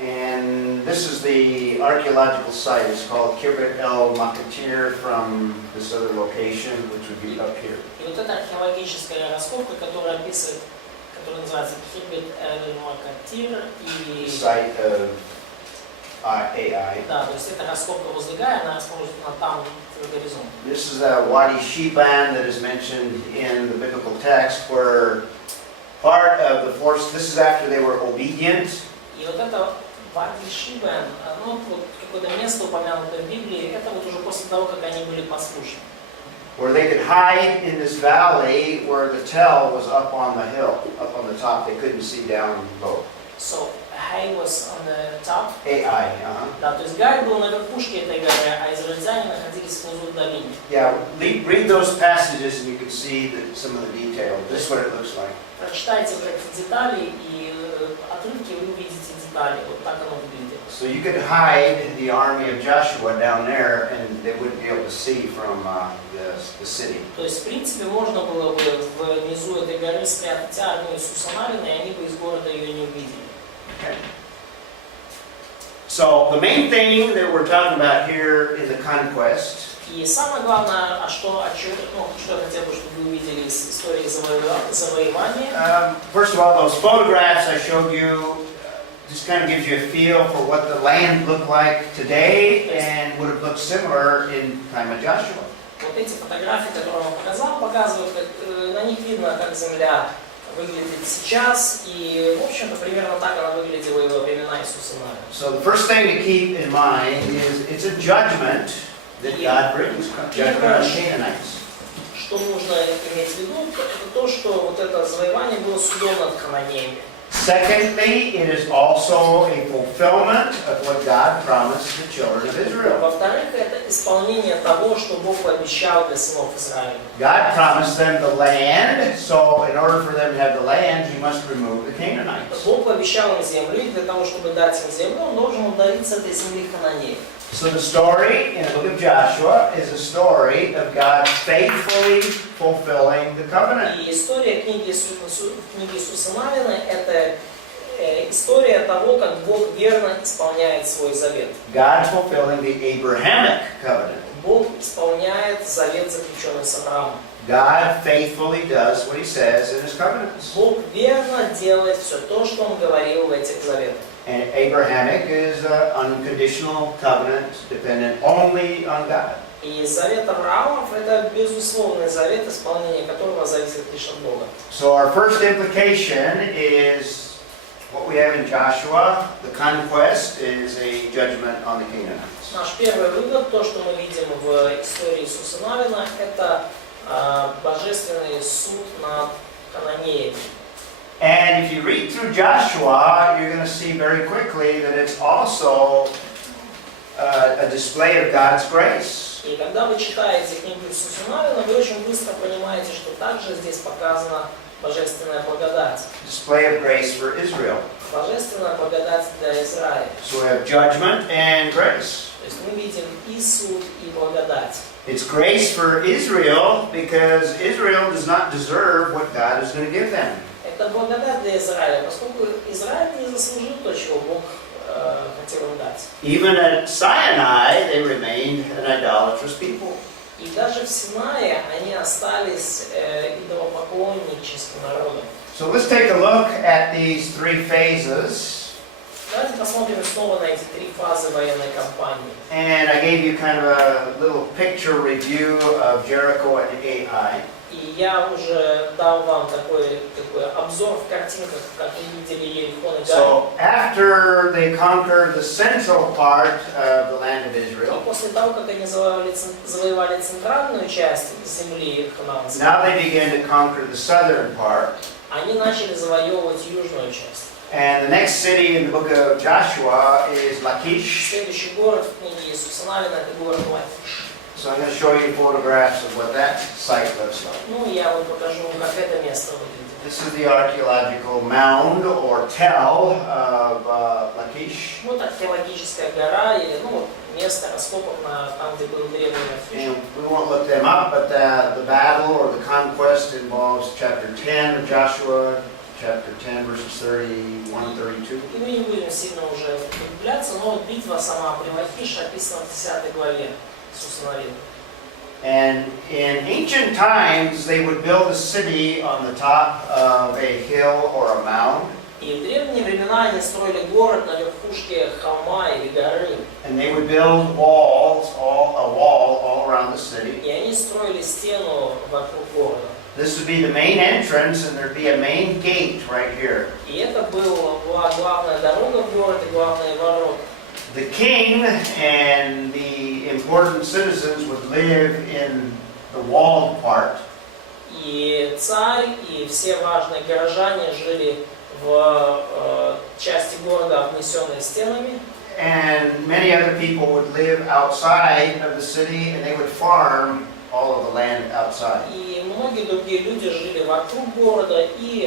And this is the archaeological site. It's called Kibbutz el-Makatir from this other location, which would be up here. И вот эта археологическая раскопка, которая описывает, которая называется Kibbutz el-Makatir и... Site of Ai. Да, то есть это раскопка возле Гая, она расположена там, в горизонте. This is the Wadi Shiban that is mentioned in the biblical text, where part of the force. This is after they were obedient. И вот это Вади Шибен, вот какое-то место упомянутое в Библии, это вот уже после того, как они были послушны. Where they could hide in this valley where the tell was up on the hill, up on the top. They couldn't see down low. So, Гай was on the top. Ai, Да, то есть Гай был на верхушке этой горы, а израильтяне находились внизу в долине. Yeah, read those passages and you can see some of the detail. This is what it looks like. Прочитайте про эти детали, и отрывки вы увидите детали. Вот так оно выглядит. So you could hide the army of Joshua down there, and they wouldn't be able to see from the city. То есть, в принципе, можно было бы внизу этой горы спрятать армию Иисуса Навина, и они бы из города ее не увидели. Okay. So the main thing that we're talking about here in the conquest И самое главное, что я хотел бы, чтобы вы увидели из истории завоевания. First of all, those photographs I showed you just kind of gives you a feel for what the land looked like today and would have looked similar in time of Joshua. Вот эти фотографии, которые он показал, показывают, как на них видно, как земля выглядит сейчас, и, в общем-то, примерно так она выглядела и во времена Иисуса Навина. So the first thing to keep in mind is it's a judgment that God brings, judgment on Canaanites. Что нужно иметь в виду, это то, что вот это завоевание было судом над Хананеями. Secondly, it is also a fulfillment of what God promised the children of Israel. Во-вторых, это исполнение того, что Бог пообещал для сынов Израиля. God promised them the land, so in order for them to have the land, He must remove the Canaanites. Бог пообещал им землю, и для того, чтобы дать им землю, Он должен удалить с этой земли Хананеев. So the story in the book of Joshua is a story of God faithfully fulfilling the covenant. И история книги Иисуса Навина – это история того, как Бог верно исполняет свой завет. God fulfilling the Abrahamic covenant. Бог исполняет завет, заключенный с Авраамом. God faithfully does what He says in His covenants. Бог верно делает все то, что Он говорил в этих заветах. And Abrahamic is an unconditional covenant dependent only on God. И завет Авраамов – это безусловный завет, исполнение которого зависит лишь от Бога. So our first implication is what we have in Joshua. The conquest is a judgment on the Canaanites. Наш первый вывод, то, что мы видим в истории Иисуса Навина, это божественный суд над Хананеями. And if you read through Joshua, you're going to see very quickly that it's also a display of God's grace. И когда вы читаете книгу Иисуса Навина, вы очень быстро понимаете, что также здесь показана божественная благодать. Display of grace for Israel. Божественная благодать для Израиля. So we have judgment and grace. То есть мы видим и суд, и благодать. It's grace for Israel because Israel does not deserve what God is going to give them. Это благодать для Израиля, поскольку Израиль не заслужил то, чего Бог хотел им дать. Even at Sinai, they remained an idolatrous people. И даже в Синае они остались идолопоклонническим народом. So let's take a look at these three phases. Давайте посмотрим снова на эти три фазы военной кампании. And I gave you kind of a little picture review of Jericho and Ai. И я уже дал вам такой обзор в картинках, как вы видели Ерихон и Гаи. So after they conquered the central part of the land of Israel, После того, как они завоевали центральную часть земли ханаанской, now they began to conquer the southern part. они начали завоевывать южную часть. And the next city in the book of Joshua is Lachish. Следующий город в книге Иисуса Навина – это город Лахиш. So I'm going to show you photographs of what that site looks like. Ну, я вам покажу, как это место выглядит. This is the archaeological mound or tell of Lachish. Вот археологическая гора или место раскопок там, где был древний Лахиш. And we won't look them up, but the battle or the conquest involves chapter 10 of Joshua, chapter 10, verses 31 and 32. И мы не будем сильно уже углубляться, но вот битва сама при Лахише описана в 10 главе Иисуса Навина. And in ancient times, they would build a city on the top of a hill or a mound. И в древние времена они строили город на верхушке холма или горы. And they would build walls, a wall all around the city. И они строили стену вокруг города. This would be the main entrance, and there'd be a main gate right here. И это была главная дорога в город и главные ворота. The king and the important citizens would live in the walled part. И царь, и все важные горожане жили в части города, обнесенной стенами. And many other people would live outside of the city, and they would farm all of the land outside. И многие другие люди жили вокруг города и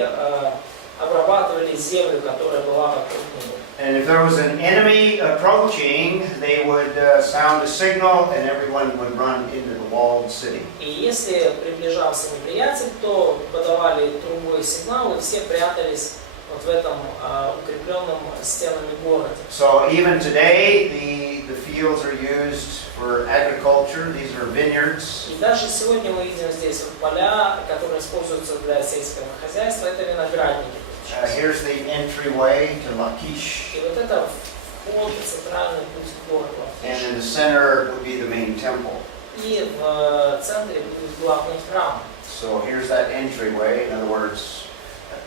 обрабатывали землю, которая была вокруг него. And if there was an enemy approaching, they would sound a signal and everyone would run into the walled city. И если приближался неприятель, то подавали трубой сигнал, и все прятались вот в этом укрепленном стенами городе. So even today, the fields are used for agriculture. These are vineyards. И даже сегодня мы видим здесь вот поля, которые используются для сельского хозяйства, это виноградники. Here's the entryway to Lachish. И вот это вход, центральный путь к городу. And in the center would be the main temple. И в центре будет главный храм. So here's that entryway. In other words,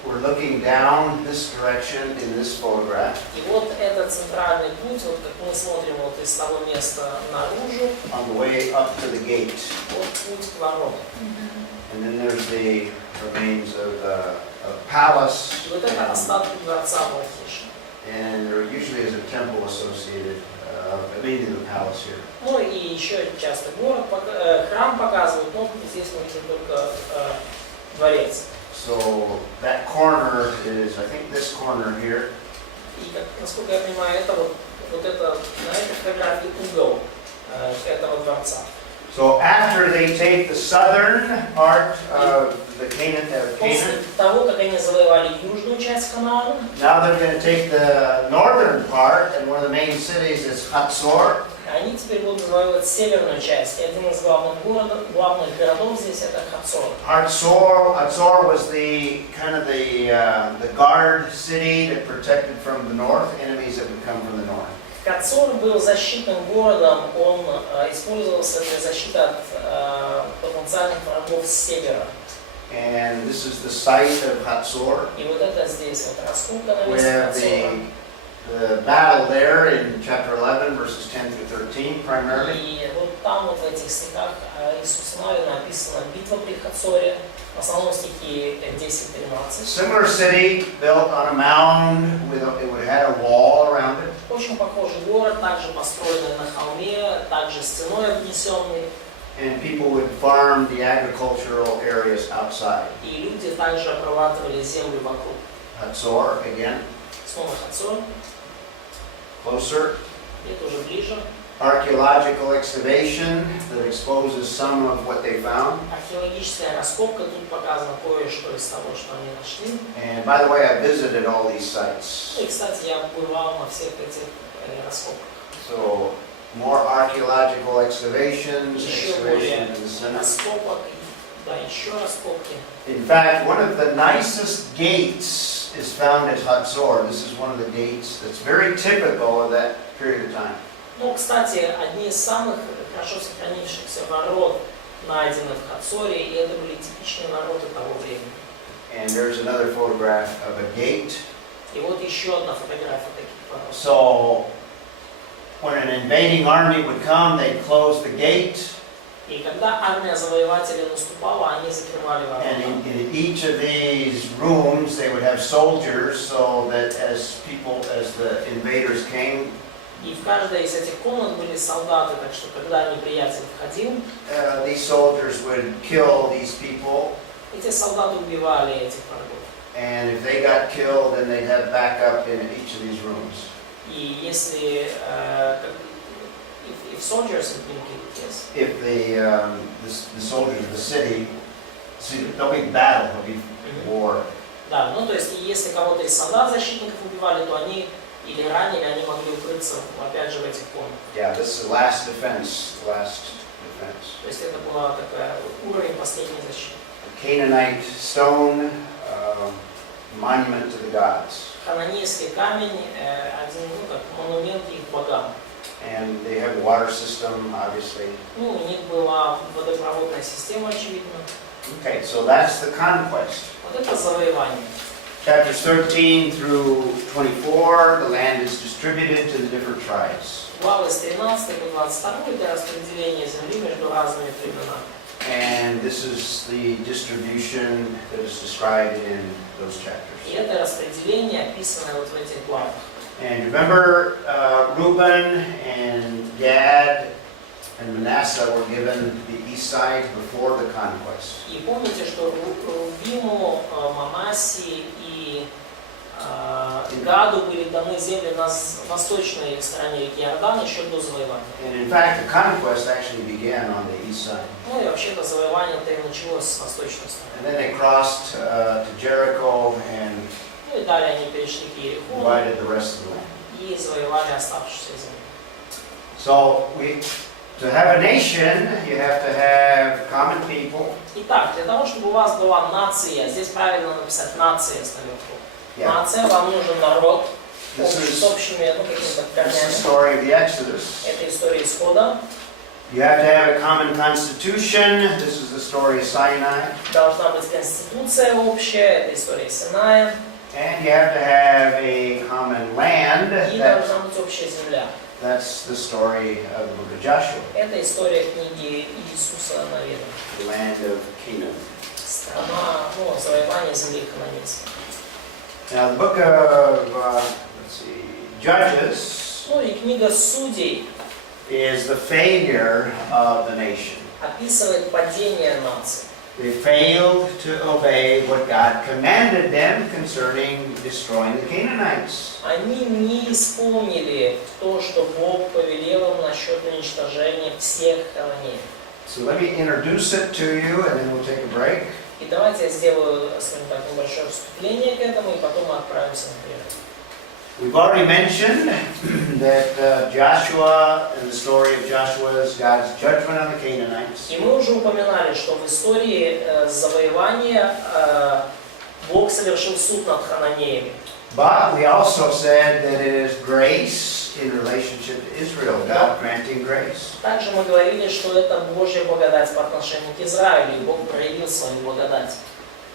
we're looking down this direction in this photograph. И вот этот центральный путь, вот как мы смотрим вот из того места наружу, On the way up to the gate. вот путь к воротам. And then there's the remains of a palace. И вот это остатки дворца Лахиша. And there usually is a temple associated, mainly the palace here. Ну и еще часто город, храм показывают, но здесь мы видим только дворец. So that corner is, I think, this corner here. И насколько я понимаю, это вот это на этой фотографии угол этого дворца. So after they take the southern part of the Canaan, После того, как они завоевали южную часть Ханаана, now they're going to take the northern part, and one of the main cities is Hatzor. они теперь будут завоевывать северную часть. И один из главных городов здесь это Хацор. Hatzor was the kind of the guard city that protected from the north, enemies that would come from the north. Хацор был защитным городом, он использовался для защиты от потенциальных врагов с севера. And this is the site of Hatzor. И вот это здесь вот раскопка на We месте have Хацора. the battle there in chapter 11, verses 10 through 13 primarily. И вот там вот в этих стихах Иисуса Навина написана битва при Хацоре, в основном стихи 10-13. Similar city built on a mound with it would have a wall around it. Очень похожий город, также построенный на холме, также стеной обнесенный. And people would farm the agricultural areas outside. И люди также обрабатывали землю вокруг. Hatzor again. Снова Хацор, Closer. это уже ближе. Archaeological excavation that exposes some of what they found. Археологическая раскопка, тут показано кое-что из того, что они нашли. And by the way, I visited all these sites. И, кстати, я бывал на всех этих раскопках. So more archaeological excavations, Еще excavation более in the center. раскопок, да, еще раскопки. In fact, one of the nicest gates is found at Hatzor. This is one of the gates that's very typical of that period of time. Ну, кстати, одни из самых хорошо сохранившихся ворот найдены в Хацоре, и это были типичные ворота того времени. And there's another photograph of a gate. И вот еще одна фотография таких ворот. So when an invading army would come, they'd close the gate. И когда армия завоевателей наступала, они закрывали And ворота. in each of these rooms, they would have soldiers so that as the invaders came, И в каждой из этих комнат были солдаты, так что когда неприятель входил, these soldiers would kill these people. эти солдаты убивали этих врагов. And if they got killed, then they'd have backup in each of these rooms. И если if soldiers had been killed, yes. If the soldiers of the city, see, there'll be battle, there'll be war. Да, ну то есть если кого-то из солдат защитников убивали, то они или ранили, они могли укрыться опять же в этих комнатах. Yeah, this is the last defense, То есть это была такая уровень последней защиты. Canaanite stone, monument to the gods. Хананейский камень, один, ну как монумент их богам. And they have a water system, obviously. Ну, у них была водопроводная система, очевидно. Okay, so that's the conquest. Вот это завоевание. Chapters 13 through 24, the land is distributed to the different tribes. Главы с 13 по 22 это распределение земли между разными племенами. And this is the distribution that is described in those chapters. И это распределение описано вот в этих главах. And remember, Reuben and Gad and Manasseh were given the east side before the conquest. И помните, что Рувиму, Манасии и и Гаду были даны земли на восточной стороне реки Иордан еще до завоевания. And in fact, the conquest actually began on the east side. Ну и вообще-то завоевание-то и началось с восточной стороны. And then they crossed to Jericho and Ну и далее они перешли к Иерихону divided the rest of the land. и завоевали оставшуюся землю. So to have a nation, you have to have common people. Итак, для того, чтобы у вас была нация, здесь правильно написать нация ставится. Нация, вам нужен народ с общими, ну, какими-то корнями. Это история исхода. You have to have a common constitution. This is the story of Sinai. Должна быть конституция общая, это история Синая. And you have to have a common land. И должна быть общая земля. That's the story of the book of Joshua. Это история книги Иисуса Навина. The land of Canaan. Страна, ну, завоевание земли хананейской. Now the book of Judges Ну и книга Судей is the failure of the nation. описывает падение нации. They failed to obey what God commanded them concerning destroying the Canaanites. Они не исполнили то, что Бог повелел им насчет уничтожения всех хананеев. So let me introduce it to you and then we'll take a break. И давайте я сделаю, скажем так, небольшое вступление к этому, и потом мы отправимся на перерыв. We've already mentioned that Joshua, in the story of Joshua, is God's judgment on the Canaanites. И мы уже упоминали, что в истории завоевания Бог совершил суд над хананеями. But we also said that it is grace in relationship to Israel, God granting grace. Также мы говорили, что это Божья благодать по отношению к Израилю, и Бог проявил свою благодать.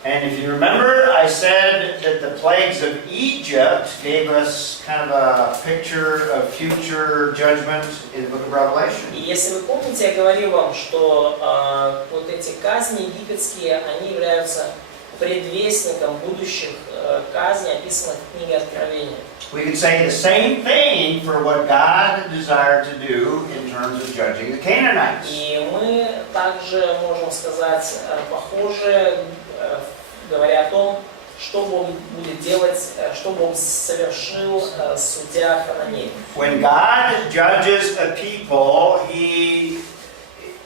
And if you remember, I said that the plagues of Egypt gave us kind of a picture of future judgment in the book of Revelation. И если вы помните, я говорил вам, что вот эти казни египетские, они являются предвестником будущих казней, описанных в книге Откровения. We could say the same thing for what God desired to do in terms of judging the Canaanites. И мы также можем сказать похоже, говоря о том, что Бог будет делать, что Бог совершил, судя хананеев. When God judges a people,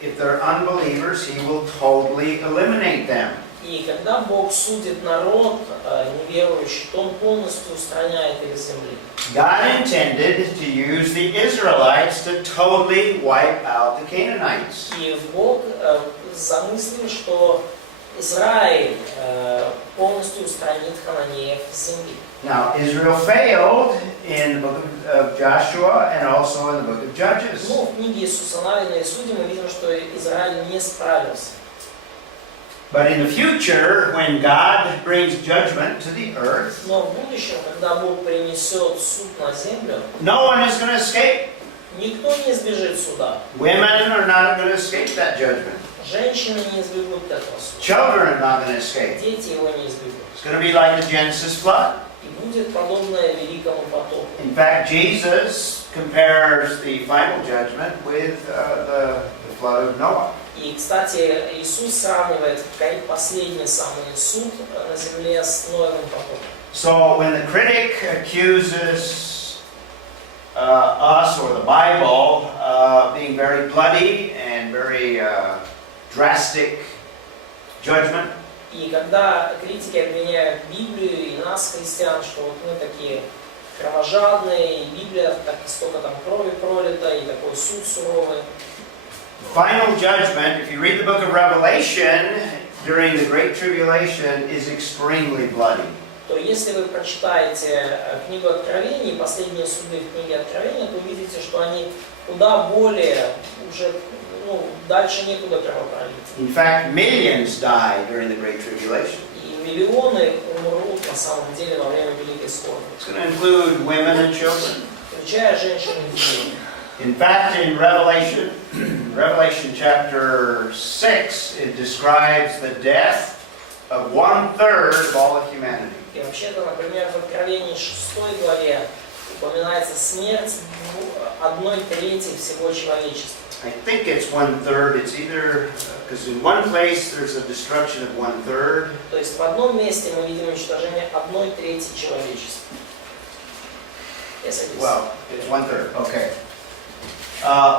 if they're unbelievers, He will totally eliminate them. И когда Бог судит народ неверующий, то Он полностью устраняет их с земли. God intended to use the Israelites to totally wipe out the Canaanites. И Бог замыслил, что Израиль полностью устранит хананеев с земли. Now, Israel failed in the book of Joshua and also in the book of Judges. Ну, в книге Иисуса Навина и Судей мы видим, что Израиль не справился. But in the future, when God brings judgment to the earth, Но в будущем, когда Бог принесет суд на землю, no one is going to escape. никто не избежит суда. Women are not going to escape that judgment. Женщины не избегут этого суда. Children are not going to escape. Дети его не избегут. It's going to be like the Genesis flood. И будет подобное великому потопу. In fact, Jesus compares the final judgment with the flood of Noah. И, кстати, Иисус сравнивает последний самый суд на земле с Ноевым потопом. So when the critic accuses us or the Bible of being very bloody and very drastic judgment, И когда критики обвиняют Библию и нас, христиан, что вот мы такие кровожадные, и Библия, так столько там крови пролито, и такой суд суровый. final judgment, if you read the book of Revelation during the Great Tribulation, is extremely bloody. То если вы прочитаете книгу Откровений, последние суды в книге Откровения, то увидите, что они куда более уже дальше некуда кровопролить. In fact, millions died during the Great Tribulation. И миллионы умрут на самом деле во время Великой Скорби. It's going to include women and children. Включая женщин и детей. In fact, in Revelation chapter 6, it describes the death of 1/3 of all of humanity. И вообще-то, например, в Откровении 6 главе упоминается смерть 1/3 всего человечества. I think it's 1/3. It's either, because in one place there's a destruction of 1/3. То есть в одном месте мы видим уничтожение 1/3 человечества. Yes, it is. Well, it's 1/3. Okay.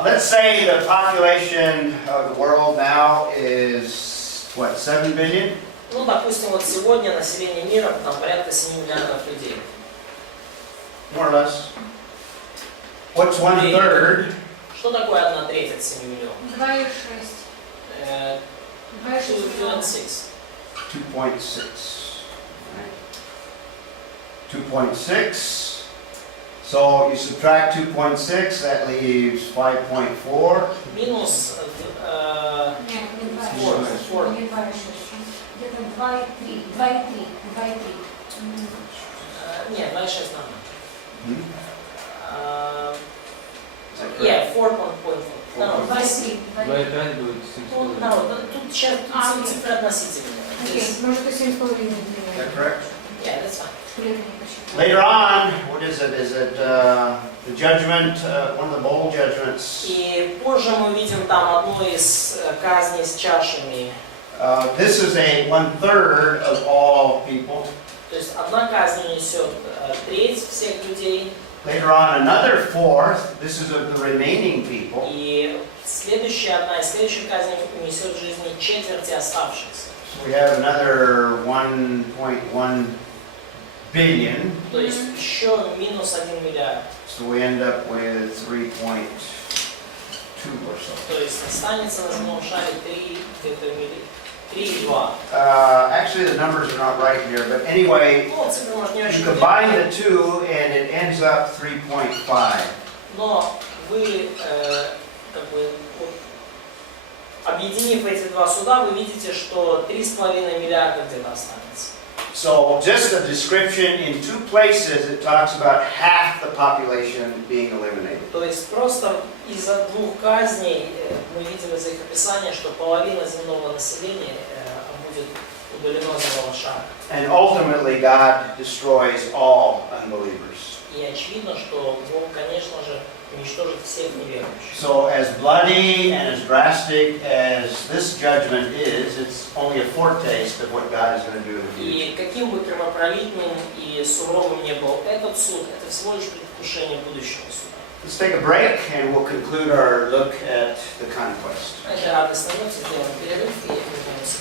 Let's say the population of the world now is, what, 7 billion? Ну, допустим, вот сегодня население мира там порядка 7 миллиардов людей. More or less. What's 1/3? Что такое 1/3 от 7 миллионов? 2,6. 2.6. 2.6. Right. 2.6. So you subtract 2.6, that leaves 5.4. Минус Нет, не 2,6. Four. Не 2,6. Где-то 2,3. 2,3. 2,3. нет, 2.6 нормально. Hmm? Is that correct? Yeah, 4.4. No, 2,3. 2,5 будет ну, 7,5. no, тут сейчас тут цифры относительные. Окей, может и 7,5 Is that correct? Yeah, that's fine. Later on, what is it? Is it the judgment, one of the bowl judgments? И позже мы видим там одну из казней с чашами. This is a 1/3 of all people. То есть одна казнь несет треть всех людей. Later on, another 1/4. This is of the remaining people. И следующая одна из следующих казней унесет жизни четверти оставшихся. So we have another 1.1 billion. То есть еще минус 1 миллиард. So we end up with 3.2 or so. То есть останется на земном шаре 3,2. Actually, the numbers are not right here, but anyway, Ну, цифры, может, не you очень combine верные, the two and it ends up 3.5. но вы, как бы, вот, объединив эти два суда, вы видите, что 3,5 миллиарда где-то останется. So just a description, in two places it talks about half the population being eliminated. То есть просто из-за двух казней мы видим из их описания, что половина земного населения будет удалено с земного шара. And ultimately God destroys all unbelievers. И очевидно, что Бог, конечно же, уничтожит всех неверующих. So as bloody and as drastic as this judgment is, it's only a foretaste of what God is going to do in the future. И каким бы кровопролитным и суровым ни был этот суд, это всего лишь предвкушение будущего суда. Let's take a break and we'll conclude our look at the conquest. На этой радостной ноте сделаем перерыв и вернемся.